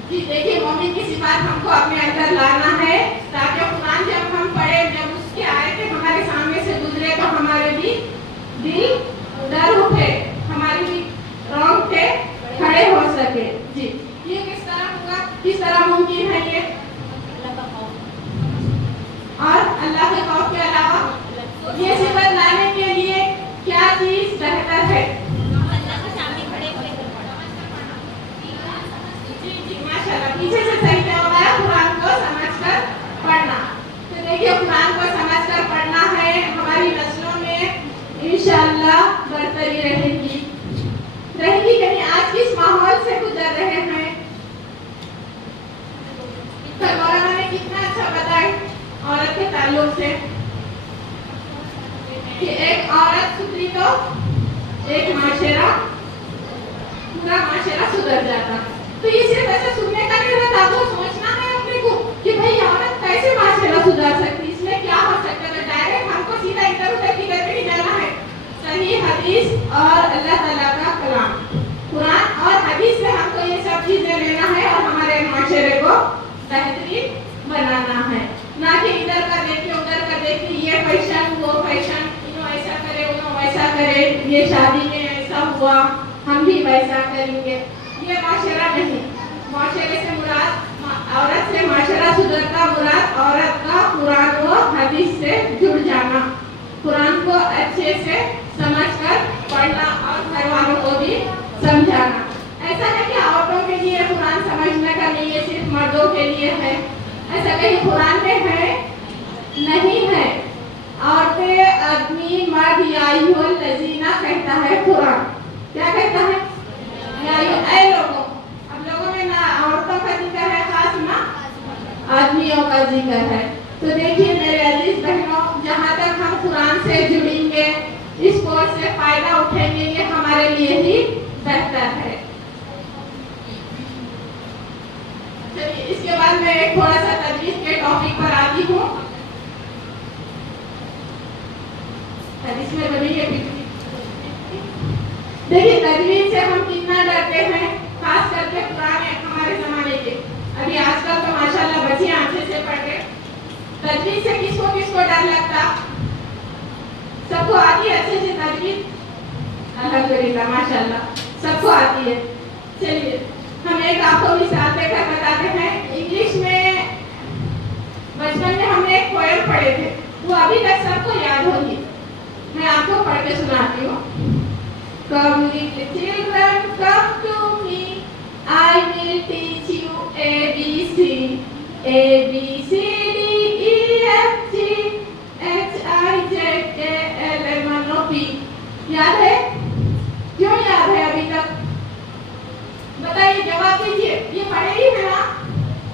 जी। देखिए मोमिन की सिफात हमको अपने अंदर लाना है, ताकि कुरान जब हम पढ़े, जब उसके आयतें हमारे सामने से गुजरे तो हमारे भी दिल डर उठे, हमारी भी रोंगटे ये सिफत लाने के लिए क्या चीज बेहतर है? जी जी माशाल्लाह, पीछे से सही जवाब आया, कुरान को समझकर पढ़ना। तो देखिए कुरान को समझकर पढ़ना है, हमारी नस्लों में इंशाअल्लाह बढ़तरी रहेगी। कहीं आज किस माहौल से गुजर रहे हैं? कल मौलाना ने कितना अच्छा बताया औरत के ताल्लुक से कि एक औरत सुधरी तो एक माशरा, पूरा माशरा सुधर जाता। तो ये सिर्फ ऐसे सुनने का नहीं रहता, आपको सोचना है अपने को कि भाई औरत कैसे माशरा सुधार सकती, इसमें क्या हो सकता है। डायरेक्ट हमको सीधा इधर उधर की करके नहीं जाना है। सही हदीस और अल्लाह ताला का कलाम, कुरान और हदीस से हमको ये सब चीजें लेना है और हमारे माशरे को बेहतरीन बनाना है, ना कि इधर का देखिए उधर का देखिए, ये फैशन वो फैशन, इन्हों ऐसा करे उन्हों वैसा करे, ये शादी में ऐसा हुआ हम भी वैसा करेंगे। ये माशरा नहीं। माशरे से मुराद, औरत से माशरा सुधरता मुराद औरत का कुरान व हदीस से जुड़ जाना, कुरान को अच्छे से समझकर पढ़ना और घर वालों को भी समझाना। ऐसा है कि औरतों के लिए कुरान समझने का नहीं, ये सिर्फ मर्दों के लिए है, ऐसा कहीं कुरान में है नहीं है। औरतें, आदमी, मर्द, यायुल लजीना कहता है कुरान। क्या कहता है? ऐ लोगों। अब लोगों में ना औरतों का जिक्र है खास, ना आदमियों का जिक्र है। तो देखिए मेरे अजीज बहनों, जहाँ तक हम कुरान से जुड़ेंगे, इस कोर्स से फायदा उठेंगे, ये हमारे लिए ही बेहतर है। चलिए इसके बाद मैं एक थोड़ा सा तजवीज के टॉपिक पर आती हूँ। हदीस में बनी है देखिए तजवीज से हम कितना डरते हैं, खास करके पुराने हमारे जमाने के। अभी आजकल तो माशाल्लाह बच्चे अच्छे से पढ़ रहे। तजवीज से किसको किसको डर लगता? सबको आती है अच्छे से तजवीज? अल्हम्दुलिल्लाह माशाल्लाह सबको आती है। चलिए हम एक आपको मिसाल देकर बताते हैं। इंग्लिश में बचपन में हमने एक पोएम पढ़े थे, वो अभी तक सबको याद होगी। मैं आपको पढ़ के सुनाती हूँ। Come little children, come to me, I will teach you ABC. A B C D E F G H I J K L M N O P। याद है? क्यों याद है अभी तक? बताइए, जवाब दीजिए। ये पढ़े ही है ना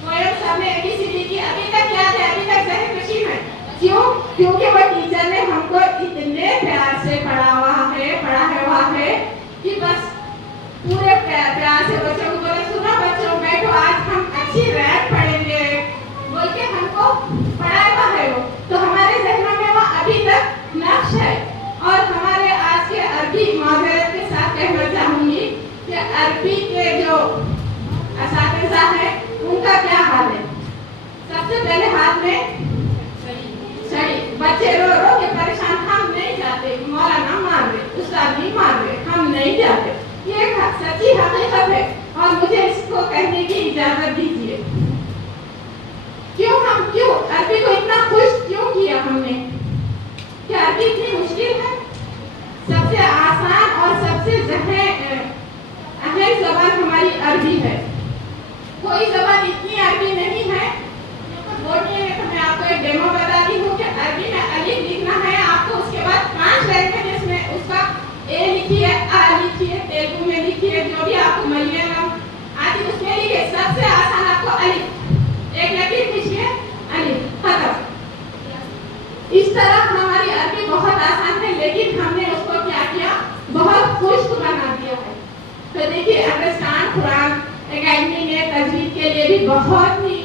पोएम सबने ABCD की, अभी तक याद है, अभी तक ज़हन नशीब है। क्यों? क्योंकि वो टीचर ने हमको इतने प्यार से पढ़ा हुआ है कि बस पूरे प्यार से बच्चों को बोले, सुनो बच्चों बैठो, आज हम अच्छी रैप पढ़ेंगे बोल के हमको पढ़ाया हुआ है वो। तो हमारे ज़हनों में वो अभी तक नक्श है। और हमारे आज के अरबी माजरत के साथ कहना चाहूँगी कि अरबी के जो असातिज़ा हैं उनका क्या हाल है। सबसे पहले हाथ में छड़ी, बच्चे रो रो के परेशान, हम नहीं जाते, मौलाना मार रहे, उस्ताद नहीं मार रहे, हम नहीं जाते। ये एक सच्ची हकीकत है और मुझे इसको कहने की इजाजत दीजिए। क्यों अरबी को इतना खुश क्यों किया हमने? क्या अरबी इतनी मुश्किल है? सबसे आसान और सबसे अहम ज़बान हमारी अरबी है। कोई ज़बान इतनी अरबी नहीं है। बोलिए तो मैं आपको एक डेमो बताती हूँ कि अरबी में अलिफ लिखना है आपको, उसके बाद 5 लैंग्वेजेस में उसका ए लिखिए, आ लिखिए, तेलुगु में लिखिए, जो भी आपको मलयालम आदि उसमें लिखिए। सबसे आसान आपको अलिफ, एक लकीर खींचिए, अलिफ, खत्म। इस तरह हमारी अरबी बहुत आसान है, लेकिन हमने उसको क्या किया, बहुत खुश्क बना दिया है। तो देखिए अंडरस्टैंड कुरान एकेडमी ने तजवीज़ के लिए भी बहुत ही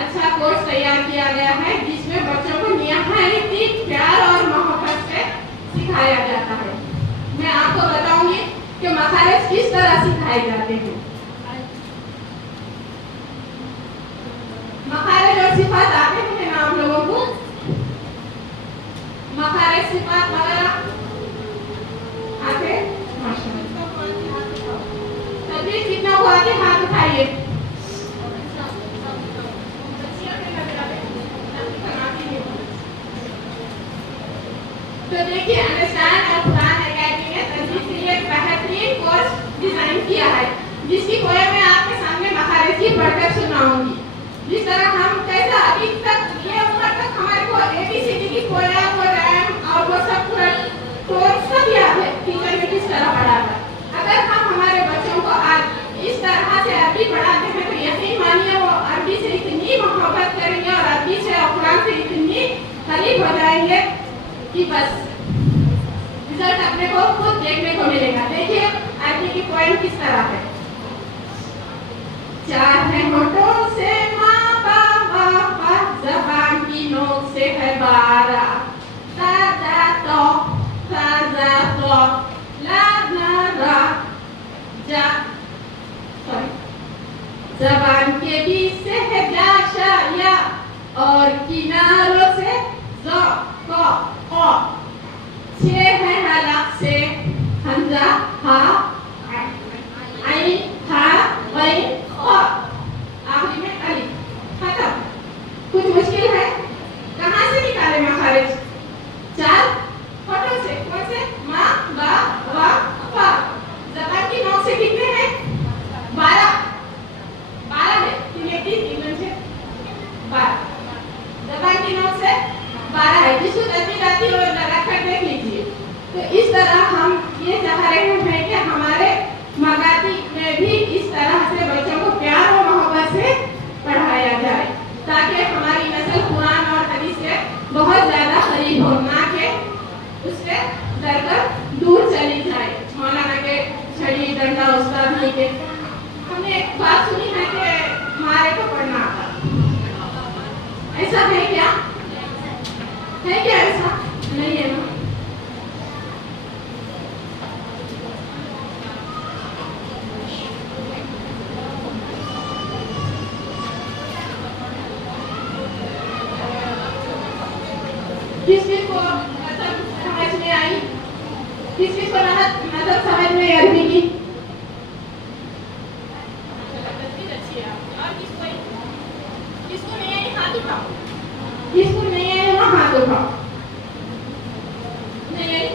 अच्छा कोर्स तैयार किया गया है, जिसमें बच्चों को निहायती प्यार और मोहब्बत से सिखाया जाता है। मैं आपको बताऊंगी कि मखारिज किस तरह सिखाए जाते हैं। मखारिज और सिफात आते हैं ना आप लोगों को? मखारिज सिफात वगैरह आते? तजवीज़ कितना को आते? हाथ उठाइए। अपने को खुद देखने को मिलेगा। देखिए अरबी की पॉइंट किस तरह है। चाहे होठों से माँ बाबा, ज़बान की नोक से है बारा, ताजा तो ला ना रा जा, ज़बान के बीच से है जा शा या, और किनारों से ज़ क क़, छह है हलक से हमजा हा आइन हा गैन क़, आखिरी में अलिफ, खत्म। कुछ मुश्किल है? कहाँ से निकाले मखारिज? चार होठों से। कौन से? मा बा वा फा। ज़बान की नोक से कितने हैं? 12 है। 3 3 6 12। ज़बान की नोक से 12 है। जिसको तस्वीर आती है वो लगा कर देख लीजिए। तो इस तरह हम ये चाह रहे हैं कि हमारे मगाती में भी इस तरह से बच्चों को प्यार और मोहब्बत से पढ़ाया जाए, ताकि हमारी नस्ल कुरान और हदीस से बहुत ज़्यादा करीब हो, ना कि उससे डरकर दूर चली जाए। मौलाना के छड़ी डंडा उस्ताद नहीं के। हमने एक बात सुनी है कि मारे को पढ़ना आता। ऐसा है क्या? है क्या ऐसा? नहीं है ना। किसी को मतलब समझ में आई? किसी को मतलब समझ में अरबी की? और किसको नहीं आई हाथ उठाओ। किसको नहीं आई वो हाथ उठाओ। नहीं आई?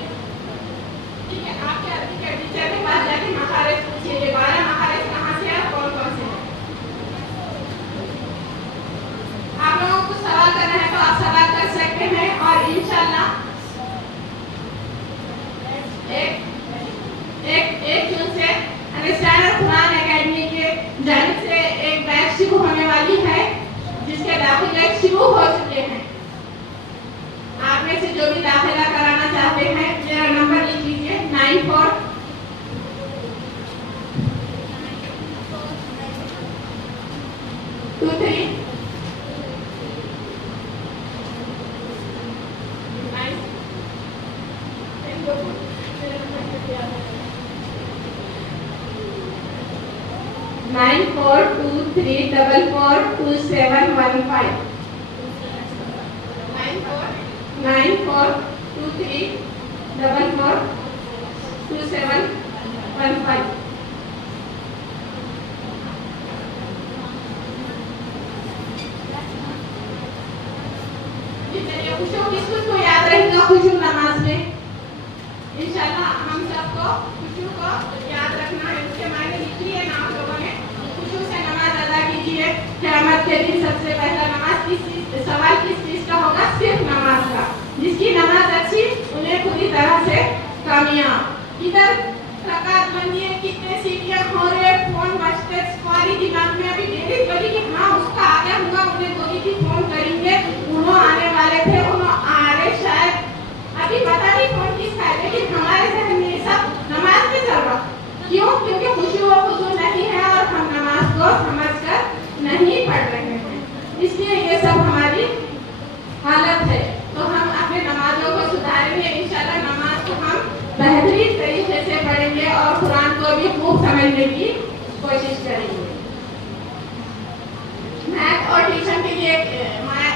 ठीक है, आपके अरबी के टीचर के पास जाके मखारिज पूछिए। 12 मखारिज कहाँ से और कौन कौन से हैं? आप लोगों को सवाल करना है तो आप सवाल कर सकते हैं, और इंशाल्लाह एक जून से अंडरस्टैंड कुरान एकेडमी के जानिब से एक बैच शुरू होने वाली है, जिसके दाखिले शुरू हो चुके हैं। आप में से जो भी दाखिला कराना चाहते हैं मेरा नंबर लिख लीजिए 94 23 9423442715 9423442715। किसको याद रहेगा खुशू नमाज में? इंशाल्लाह हम सबको खुशू को याद रखना है। उसके मायने लिख लिए ना आप लोगों ने। खुशू से नमाज अदा कीजिए। क़यामत के दिन सबसे पहला नमाज सवाल किस चीज का होगा? सिर्फ नमाज का। जिसकी नमाज अच्छी उन्हें पूरी तरह से कामयाब। इधर रकात बंदी है, कितने सीटियां हो रहे, फोन बजते, सारी दिमाग में अभी डेली बड़ी कि हाँ उसका आ गया होगा, उन्हें दो की फोन करेंगे, उन्होंने आने वाले थे, उन्होंने आ रहे शायद, अभी पता नहीं फोन किसका है, लेकिन हमारे जहन में सब नमाज में चल रहा। क्यों? क्योंकि खुशू व खुशू नहीं है और हम नमाज को समझकर नहीं पढ़ रहे हैं, इसलिए ये सब हमारी हालत है। तो हम अपने नमाजों को सुधारेंगे इंशाल्लाह। नमाज को हम बेहतरीन तरीके से पढ़ेंगे और कुरान को भी खूब समझने की कोशिश करेंगे। मैथ और ट्यूशन के लिए,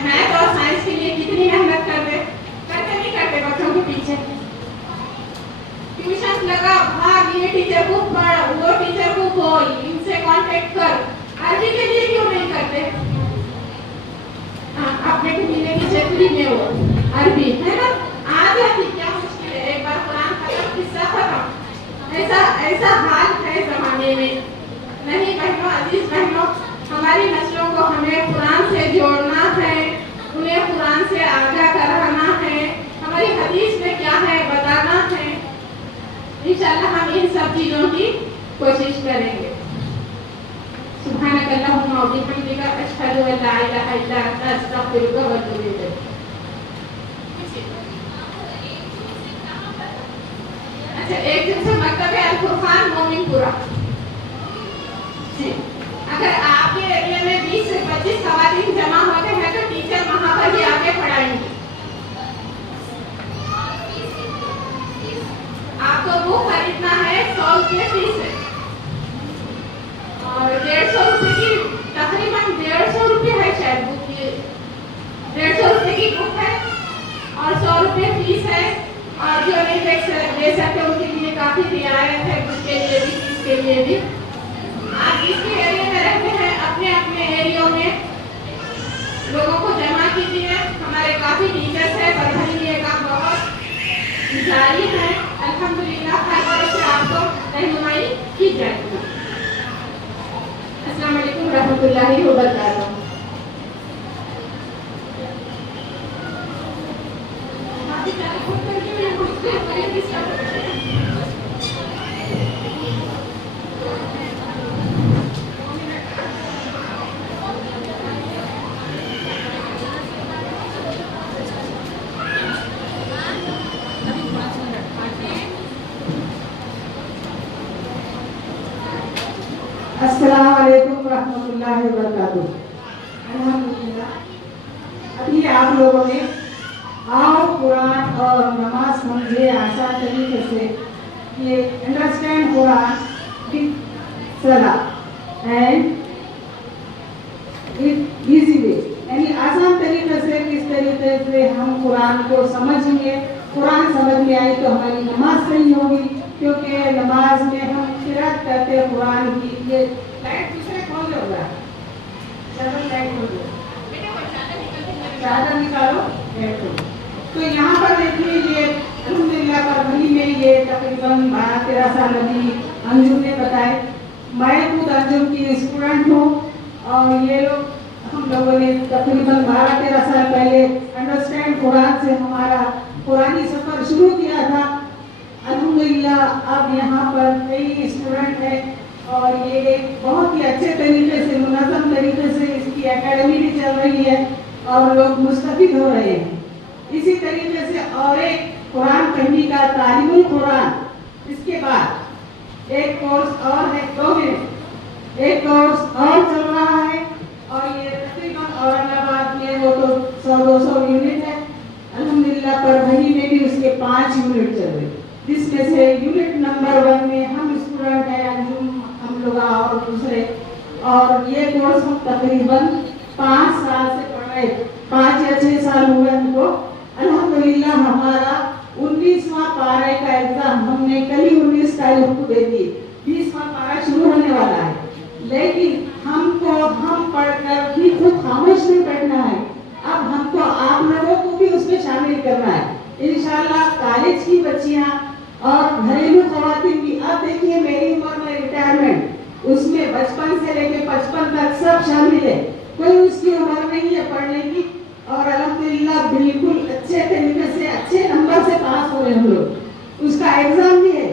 मैथ और साइंस के लिए कितनी मेहनत करते नहीं करते बच्चों के पीछे। ट्यूशन लगा, भाग, ये टीचर को पढ़, वो टीचर को बोल, इनसे कांटेक्ट कर। अरबी के लिए क्यों नहीं करते? अपने मिलने की चक्री में वो अरबी है ना, आ जाती, क्या मुश्किल है? एक बार कुरान खत्म, किस्सा खत्म। ऐसा हाल है जमाने में। नहीं बहनों, अजीज बहनों, हमारी नस्लों को हमें कुरान से जोड़ना है, उन्हें कुरान से आगाह कराना है, हमारी हदीस में क्या है बताना है। इंशाल्लाह हम इन सब चीजों की कोशिश करेंगे। सुब्हानकल्लाहुम्मा व बिहम्दिका अशहदु अन ला इलाहा इल्ला अंता अस्तगफिरुका व अतूबु इलैक। अच्छा, एक दिन से मकतब अल फुरकान मोमिनपुरा जी। अगर आपके एरिया में 20 से 25 खवातीन जमा होते हैं तो टीचर वहाँ पर ही आके पढ़ाएंगे। आपको बुक खरीदना है, 100 रुपये फीस है और 150 रुपये की, तकरीबन 150 रुपये है शायद बुक की, 150 रुपये की बुक है और 100 रुपये फीस है। और जो नहीं दे सकते उनके लिए काफी रियायत है, बुक के लिए भी, फीस के लिए भी। आप जिसके एरिया में रहते हैं अपने अपने एरिया में लोगों को जमा कीजिए। हमारे काफी टीचर्स हैं, पढ़ाने लिए काम बहुत जारी है। अल्हम्दुलिल्लाह हर तरह से आपको रहनुमाई की जाएगी। अस्सलाम वालेकुम रहमतुल्लाहि व बरकातहू। अस्सलाम वालेकुम रहमतुल्लाहि व बरकातहू। अल्हम्दुलिल्लाह, अभी आप लोगों ने आओ कुरान और नमाज समझे आसान तरीके से, ये अंडरस्टैंड कुरान विद सलाह एंड इट इजी वे, यानी आसान तरीके से किस तरीके से हम कुरान को समझेंगे। कुरान समझ में आई तो हमारी नमाज सही होगी, क्योंकि नमाज में हम किरात करते हैं कुरान की। ये लाइट दूसरे खोल होगा, चादर लाइट खोल दो, चादर निकालो, लाइट खोलो। तो यहाँ पर देखिए ये अल्हम्दुलिल्लाह परभनी में ये तकरीबन 12-13 साल अभी अंजुम ने बताए। मैं खुद अंजुम की स्टूडेंट हूँ और ये लोग हम लोगों ने तकरीबन 12-13 साल पहले अंडरस्टैंड कुरान से हमारा कुरानी सफर शुरू किया था। अल्हम्दुलिल्लाह अब यहाँ पर कई स्टूडेंट हैं और ये बहुत ही अच्छे तरीके से, मुनज़्ज़म तरीके से इसकी एकेडमी भी चल रही है और लोग मुस्तफिद हो रहे हैं। इसी तरीके से और एक कुरान पढ़ने का तालीमुल कुरान, इसके बाद एक कोर्स और है, 2 मिनट एक कोर्स और चल रहा है और ये तकरीबन औरंगाबाद में वो तो 100-200 यूनिट है। अल्हम्दुलिल्लाह परभनी में भी उसके 5 यूनिट चल रहे, जिसमें से यूनिट नंबर 1 में हम स्टूडेंट हैं अंजुम, हम लोग और दूसरे, और ये कोर्स हम तकरीबन 5 साल से पढ़ रहे, 5 या 6 साल हुए हमको। अल्हम्दुलिल्लाह हमारा 19वां पारे का एग्जाम हमने कल ही 19 तारीख को दे दी, 20वां पारा शुरू होने वाला है। लेकिन हमको हम पढ़कर भी खुद खामोश नहीं बैठना है, अब हमको आप लोगों को भी उसमें शामिल करना है। इंशाल्लाह कॉलेज की बच्चियां और घरेलू खवातीन भी, अब देखिए मेरी उम्र में रिटायरमेंट, उसमें बचपन से लेके 55 तक सब शामिल है, कोई उसकी उम्र नहीं है पढ़ने की। और अल्हम्दुलिल्लाह बिल्कुल अच्छे तरीके से अच्छे नंबर से पास हो रहे हम लोग। उसका एग्जाम भी है,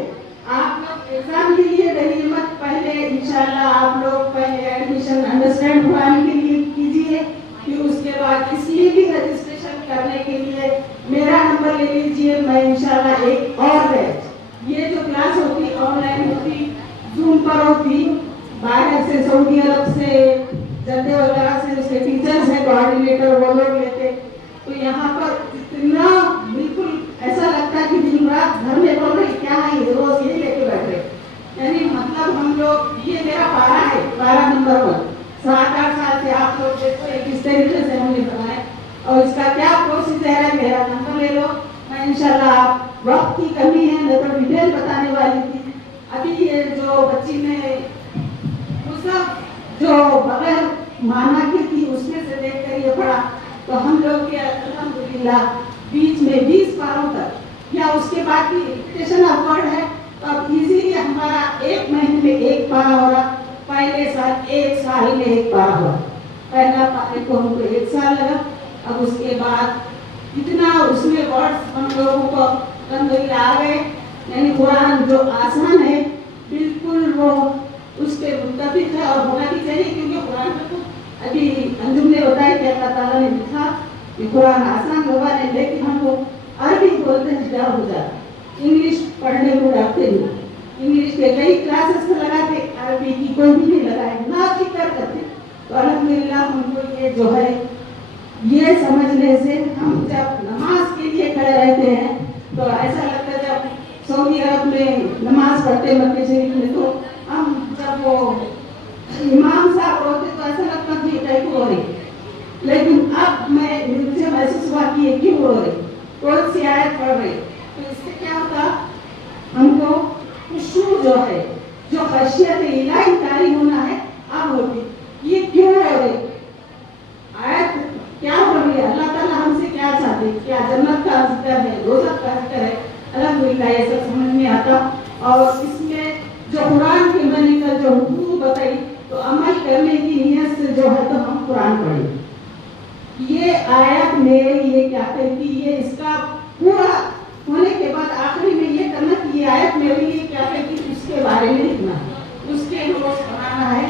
आप लोग एग्जाम के लिए डरिए मत। पहले इंशाल्लाह आप लोग पहले एडमिशन अंडरस्टैंड कुरान के लिए कीजिए, फिर उसके बाद इसलिए भी रजिस्ट्रेशन करने के लिए मेरा नंबर ले लीजिए। मैं इंशाल्लाह एक और बैच, ये जो क्लास होती ऑनलाइन होती, जूम पर होती, बाहर से सऊदी अरब से, जद्दे वगैरह से उसके टीचर्स हैं, कोऑर्डिनेटर वो लोग लेते, तो यहाँ पर इतना बिल्कुल ऐसा लगता है कि दिन रात घर में बोल रहे क्या है, रोज यही लेके बैठे। यानी मतलब हम लोग, ये मेरा पारा है, 12 नंबर 1, 7-8 साल से आप लोग देखो एक इस तरीके से हमने बनाए और इसका क्या प्रोसीजर है, मेरा नंबर ले लो। मैं इंशाल्लाह, आप वक्त की कमी है मैं तो डिटेल बताने वाली थी। अभी ये जो बच्ची ने वो सब जो बगैर माना की थी उसमें से देख कर ये पढ़ा, तो हम लोग के अल्हम्दुलिल्लाह बीच में 20 पारों तक या उसके बाद की रिपीटेशन ऑफ वर्ड है, तो अब इजीली हमारा 1 महीने में 1 पारा हो रहा। पहले साल 1 साल में 1 पारा हुआ, पहला पारे को हमको 1 साल लगा। अब उसके बाद इतना उसमें वर्ड्स हम लोगों को अल्हम्दुलिल्लाह आ गए, यानी कुरान जो आसान है बिल्कुल वो उसके मुताबिक है और होना भी चाहिए, क्योंकि कुरान में तो अभी अंजुम ने बताया कि अल्लाह ताला ने लिखा कि कुरान आसान होगा नहीं, लेकिन हमको अरबी बोलते हैं डर हो जाता, इंग्लिश पढ़ने को डर सऊदी अरब में नमाज पढ़ते मक्के शरीफ में, तो हम जब वो इमाम साहब रोते तो ऐसा लगता था कि कहीं रो रही, लेकिन अब मुझे महसूस हुआ कि ये क्यों रो रही, कौन सी आयत पढ़ रही। तो इससे क्या होता, हमको खुशबू जो है, जो खशियत इलाही तारी होना है, अब होती ये क्यों हो रही, आयत क्या हो रही है, अल्लाह ताला हमसे क्या चाहते, क्या जन्नत का जिक्र है, दोज़ख का जिक्र है। अल्हम्दुलिल्लाह ये सब समझ में आता। और इसमें जो कुरान के मैंने कल जो हुकूक बताई, तो अमल करने की नीयत से जो है तो हम कुरान पढ़ें। ये आयत में ये क्या कहती है, इसका पूरा होने के बाद आखिरी में ये करना कि ये आयत मेरे लिए क्या कहती है, उसके बारे में लिखना है, उसके नोट्स बनाना है,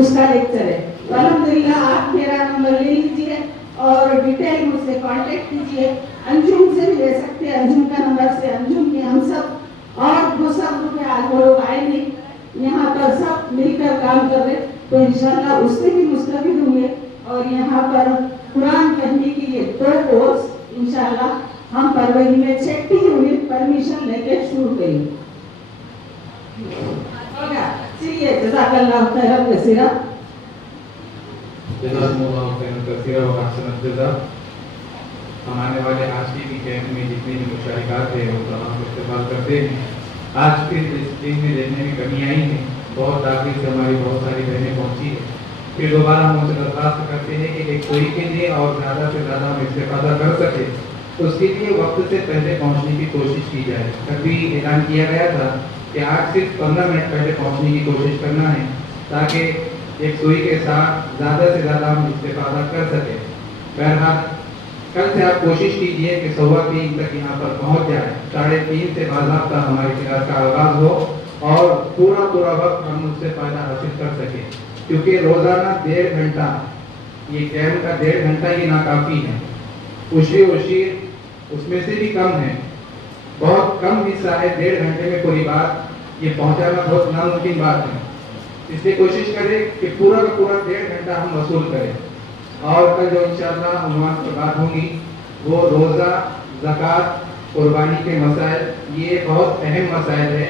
उसका लेक्चर है। तो अल्हम्दुलिल्लाह आप मेरा नंबर ले लीजिए और डिटेल मुझसे कांटेक्ट कीजिए। अंजुम से भी ले सकते हैं, अंजुम का नंबर से, अंजुम में हम सब और वो सब रुपये आज वो लोग आएंगे यहाँ पर, सब मिलकर काम कर रहे, तो इंशाल्लाह उससे भी मुस्तफीद होंगे। और यहाँ पर कुरान पढ़ने के लिए 2 कोर्स इंशाल्लाह हम फरवरी में 6 यूनिट परमिशन लेकर शुरू करेंगे। चलिए, जज़ाकल्लाह खैरन कसीरा। हम आने वाले आज के भी कैंप में जितने भी मुशारिकात है वो तमाम इस्तेमाल करते हैं। आज के इस दिन में देखने में कमी आई है, बहुत ताक़ीद से हमारी बहुत सारी बहनें पहुँची है। फिर दोबारा हम उनसे दरख्वास्त करते हैं कि एक कोई के लिए और ज़्यादा से ज़्यादा हम इस्तेफादा कर सके, उसके लिए वक्त से पहले पहुँचने की कोशिश की जाए। कभी ऐलान किया गया था कि आज सिर्फ 15 मिनट पहले पहुँचने की कोशिश करना है, ताकि एक सुई के साथ ज़्यादा से ज़्यादा हम इस्तेफादा कर सकें। बहरहाल कल से आप कोशिश कीजिए कि 3:15 तक यहाँ पर पहुँच जाए, 3:30 से बाज़ाब्ता हमारी क्लास का आगाज़ हो और पूरा वक्त हम उससे फ़ायदा हासिल कर सकें, क्योंकि रोज़ाना 1.5 घंटा, ये कैंप का 1.5 घंटा ही नाकाफ़ी है। उसमें से भी कम है, बहुत कम हिस्सा है। 1.5 घंटे में पूरी बात ये पहुँचाना बहुत नामुमकिन बात है, इसलिए कोशिश करें कि पूरा का पूरा 1.5 घंटा हम वसूल करें। और कल जो इंशाअल्लाह उन्वान पर बात होगी वो रोज़ा, ज़कात, कुर्बानी के मसाइल, ये बहुत अहम मसाइल है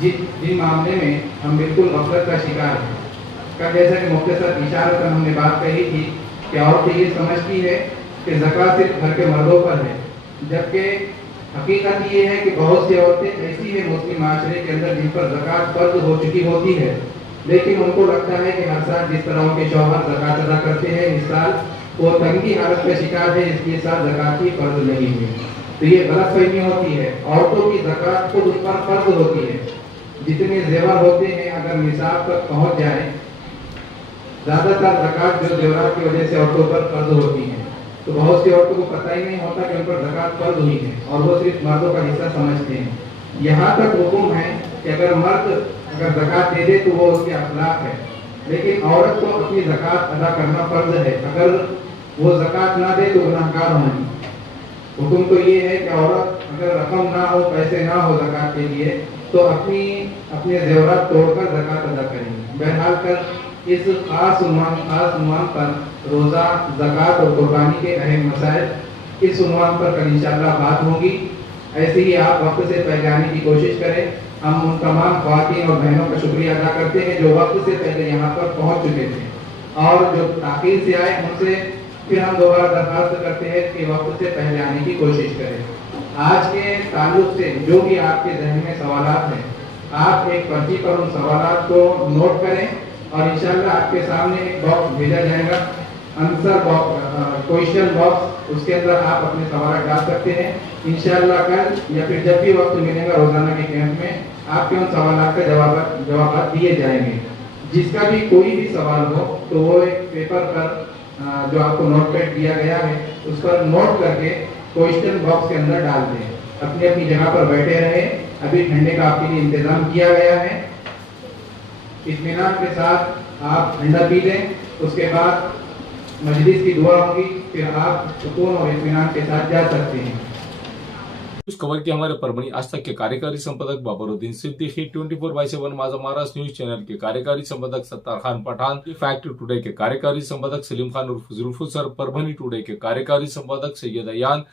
जिन मामले में हम बिल्कुल गफलत का शिकार हैं। कल जैसा कि मुख्तसर इशारे पर हमने बात कही थी कि औरतें ये समझती है कि ज़कात सिर्फ घर के मर्दों पर है, जबकि हकीकत ये है कि बहुत सी औरतें ऐसी है मुस्लिम माशरे के अंदर जिन पर ज़कात फर्ज हो चुकी होती है, लेकिन उनको लगता है कि हर साल जिस तरह उनके शौहर ज़कात अदा करते हैं, इस साल वो तंगी हालत का शिकार है, इसलिए साल ज़कात की फर्ज नहीं हुई। तो ये गलतफहमी होती है। औरतों की ज़कात खुद उस पर फर्ज होती है। जितने जेवर होते हैं अगर निसाब तक पहुँच जाए, ज़्यादातर ज़कात जो जेवरात की वजह से औरतों पर फर्ज होती है, तो बहुत सी औरतों को पता ही नहीं होता कि उन पर ज़कात फर्ज हुई है और वो सिर्फ मर्दों का हिस्सा समझते हैं। यहाँ तक हुक्म है कि अगर मर्द अगर ज़कात दे दे तो वो उसके अखलाक है, लेकिन औरत को अपनी ज़कात अदा करना फर्ज है। अगर वो ज़कात ना दे तो गुनाहगार होंगी। हुक्म तो ये है कि औरत अगर रकम ना हो, पैसे ना हो ज़कात के लिए, तो अपने ज़ेवरात तोड़कर ज़कात अदा करेंगे। बहरहाल कर इस खास उन्वान पर रोज़ा, ज़कात और कुर्बानी के अहम मसाइल, इस उन्वान पर कल इंशाअल्लाह बात होगी। ऐसे ही आप वक्त से पहले आने की कोशिश करें। हम उन तमाम ख़वातीन और बहनों का शुक्रिया अदा करते हैं जो वक्त से पहले यहाँ पर पहुँच चुके थे, और जो ताक़ीद से आए उनसे फिर हम दोबारा दरख्वास्त करते हैं कि वक्त से पहले आने की कोशिश करें। आज के ताल्लुक से जो भी आपके जहन में सवालात हैं, आप एक पर्ची पर उन सवालात को नोट करें और इंशाअल्लाह आपके सामने एक बॉक्स भेजा जाएगा, आंसर बॉक्स, क्वेश्चन बॉक्स, उसके अंदर आप अपने सवाल डाल सकते हैं। इंशाअल्लाह कल या फिर जब भी वक्त मिलेगा रोज़ाना के कैंप में आपके उन सवालों का जवाब दिए जाएंगे। जिसका भी कोई भी सवाल हो तो वो एक पेपर पर जो आपको नोटपैड दिया गया है उस पर नोट करके क्वेश्चन बॉक्स के अंदर डाल दें। अपनी अपनी जगह पर बैठे रहे। अभी ठंडे का आपके लिए इंतजाम किया गया है, इत्मीनान के साथ आप ठंडा पी लें। उसके बाद मजलिस की दुआ होगी, फिर आप सुकून और इत्मीनान के साथ जा सकते हैं। इस खबर की हमारे परभणी आज तक के कार्यकारी संपादक बाबरुद्दीन सिद्दीकी, 24/7 माझा महाराष्ट्र न्यूज चैनल के कार्यकारी संपादक सत्तार खान पठान, फैक्ट टुडे के कार्यकारी संपादक सलीम खान उर्फ जुल्फुसर, परभणी टुडे के कार्यकारी संपादक सैयद अयान,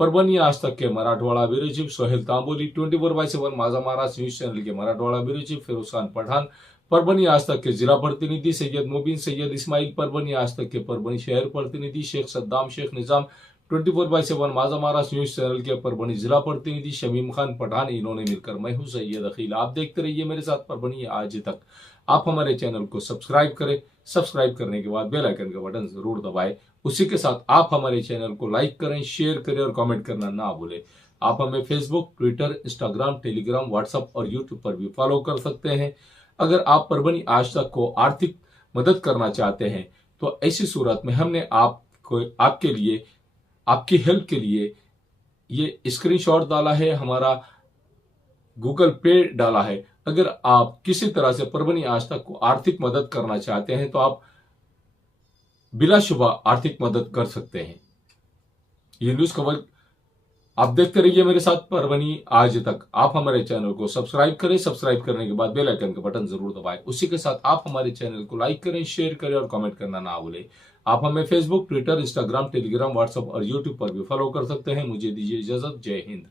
परभणी आज तक के मराठवाड़ा ब्यूरो चीफ सोहेल तांबोली, 24/7 माझा महाराष्ट्र न्यूज चैनल के मराठवाड़ा ब्यूरो चीफ फिरोज खान पठान, परभणी आज तक के जिला प्रतिनिधि सैयद मुबीन सैयद इस्माइल, परभणी आज तक के परभणी शहर प्रतिनिधि शेख सद्दाम शेख निजाम, 24/7 माझा महाराष्ट्र न्यूज चैनल के परभणी जिला प्रतिनिधि शमीम खान पठान, इन्होंने मिलकर मैं हूं सैयद अखिल। आप देखते रहिए मेरे साथ परभणी आज तक। आप हमारे चैनल को सब्सक्राइब करें, सब्सक्राइब करने के बाद बेल आइकन का बटन जरूर दबाएं। उसी के साथ आप हमारे चैनल को लाइक करें, शेयर करें और कमेंट करना ना भूलें। आप हमें Facebook, Twitter, Instagram, Telegram, WhatsApp और यूट्यूब पर भी फॉलो कर सकते हैं। अगर आप परभणी आज तक को आर्थिक मदद करना चाहते हैं तो ऐसी सूरत में हमने आपको आपके लिए आपकी हेल्प के लिए ये स्क्रीनशॉट डाला है, हमारा गूगल पे डाला है। अगर आप किसी तरह से परभणी आज तक को आर्थिक मदद करना चाहते हैं तो आप बिलाशुबा आर्थिक मदद कर सकते हैं। ये न्यूज खबर आप देखते रहिए मेरे साथ परभणी आज तक। आप हमारे चैनल को सब्सक्राइब करें, सब्सक्राइब करने के बाद बेल आइकन का बटन जरूर दबाएं। उसी के साथ आप हमारे चैनल को लाइक करें, शेयर करें और कमेंट करना ना भूलें। आप हमें Facebook, Twitter, Instagram, Telegram, WhatsApp और यूट्यूब पर भी फॉलो कर सकते हैं। मुझे दीजिए इजाजत। जय Hind.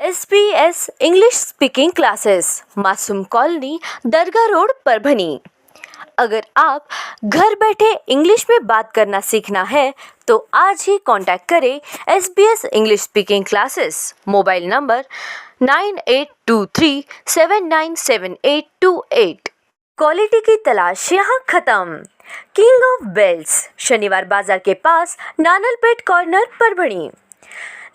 SBS English speaking classes, मासूम कॉलोनी, दरगाह रोड, परभणी। अगर आप घर बैठे इंग्लिश में बात करना सीखना है तो आज ही कांटेक्ट करें SBS English speaking classes. Mobile number 9823797828। Quality की तलाश यहाँ खत्म। King of belts, Shaniwar Bazar के पास, Nanalpeth corner, Parbhani.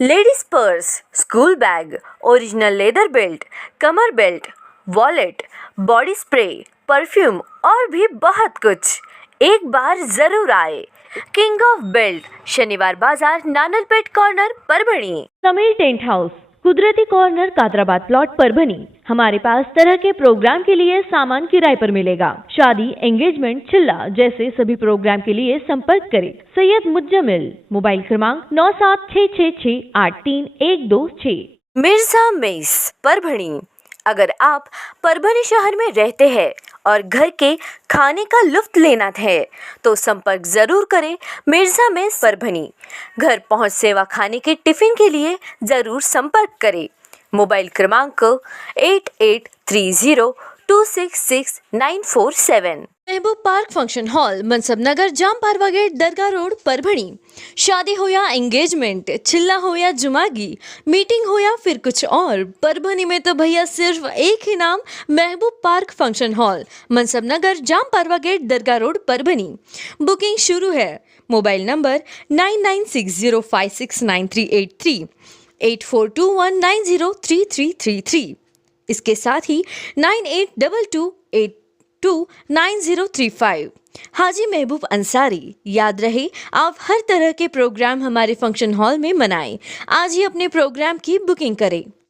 Ladies purse, school bag, original leather belt, कमर belt, wallet, body spray, perfume और भी बहुत कुछ। एक बार जरूर आए। King of belt, Shaniwar Bazar, Nanalpeth corner, Parbhani. Sameer tent house, Kudrati corner, Kadrabad plot, Parbhani. हमारे पास तरह के प्रोग्राम के लिए सामान किराए पर मिलेगा। शादी, एंगेजमेंट, चिल्ला जैसे सभी प्रोग्राम के लिए संपर्क करें सैयद मुज्जमिल। मोबाइल क्रमांक 9766683126। मिर्जा मेस, परभणी। अगर आप परभणी शहर में रहते हैं और घर के खाने का लुत्फ लेना है तो संपर्क जरूर करें मिर्जा मेस, परभणी। घर पहुंच सेवा खाने के टिफिन के लिए जरूर संपर्क करें। मोबाइल क्रमांक 8830266947। महबूब पार्क फंक्शन हॉल, मनसब नगर, जाम पारवा गेट, दरगाह रोड, परभणी। शादी हो या एंगेजमेंट, चिल्ला हो या जुमागी, मीटिंग हो या फिर कुछ और, परभणी में तो भैया सिर्फ एक ही नाम, महबूब पार्क फंक्शन हॉल, मनसब नगर, जाम पारवा गेट, दरगाह रोड, परभणी। बुकिंग शुरू है। Mobile number 9960569383, 8421903333। इसके साथ ही 9822829035। हाजी महबूब अंसारी। याद रहे, आप हर तरह के प्रोग्राम हमारे फंक्शन हॉल में मनाएं। आज ही अपने प्रोग्राम की बुकिंग करें।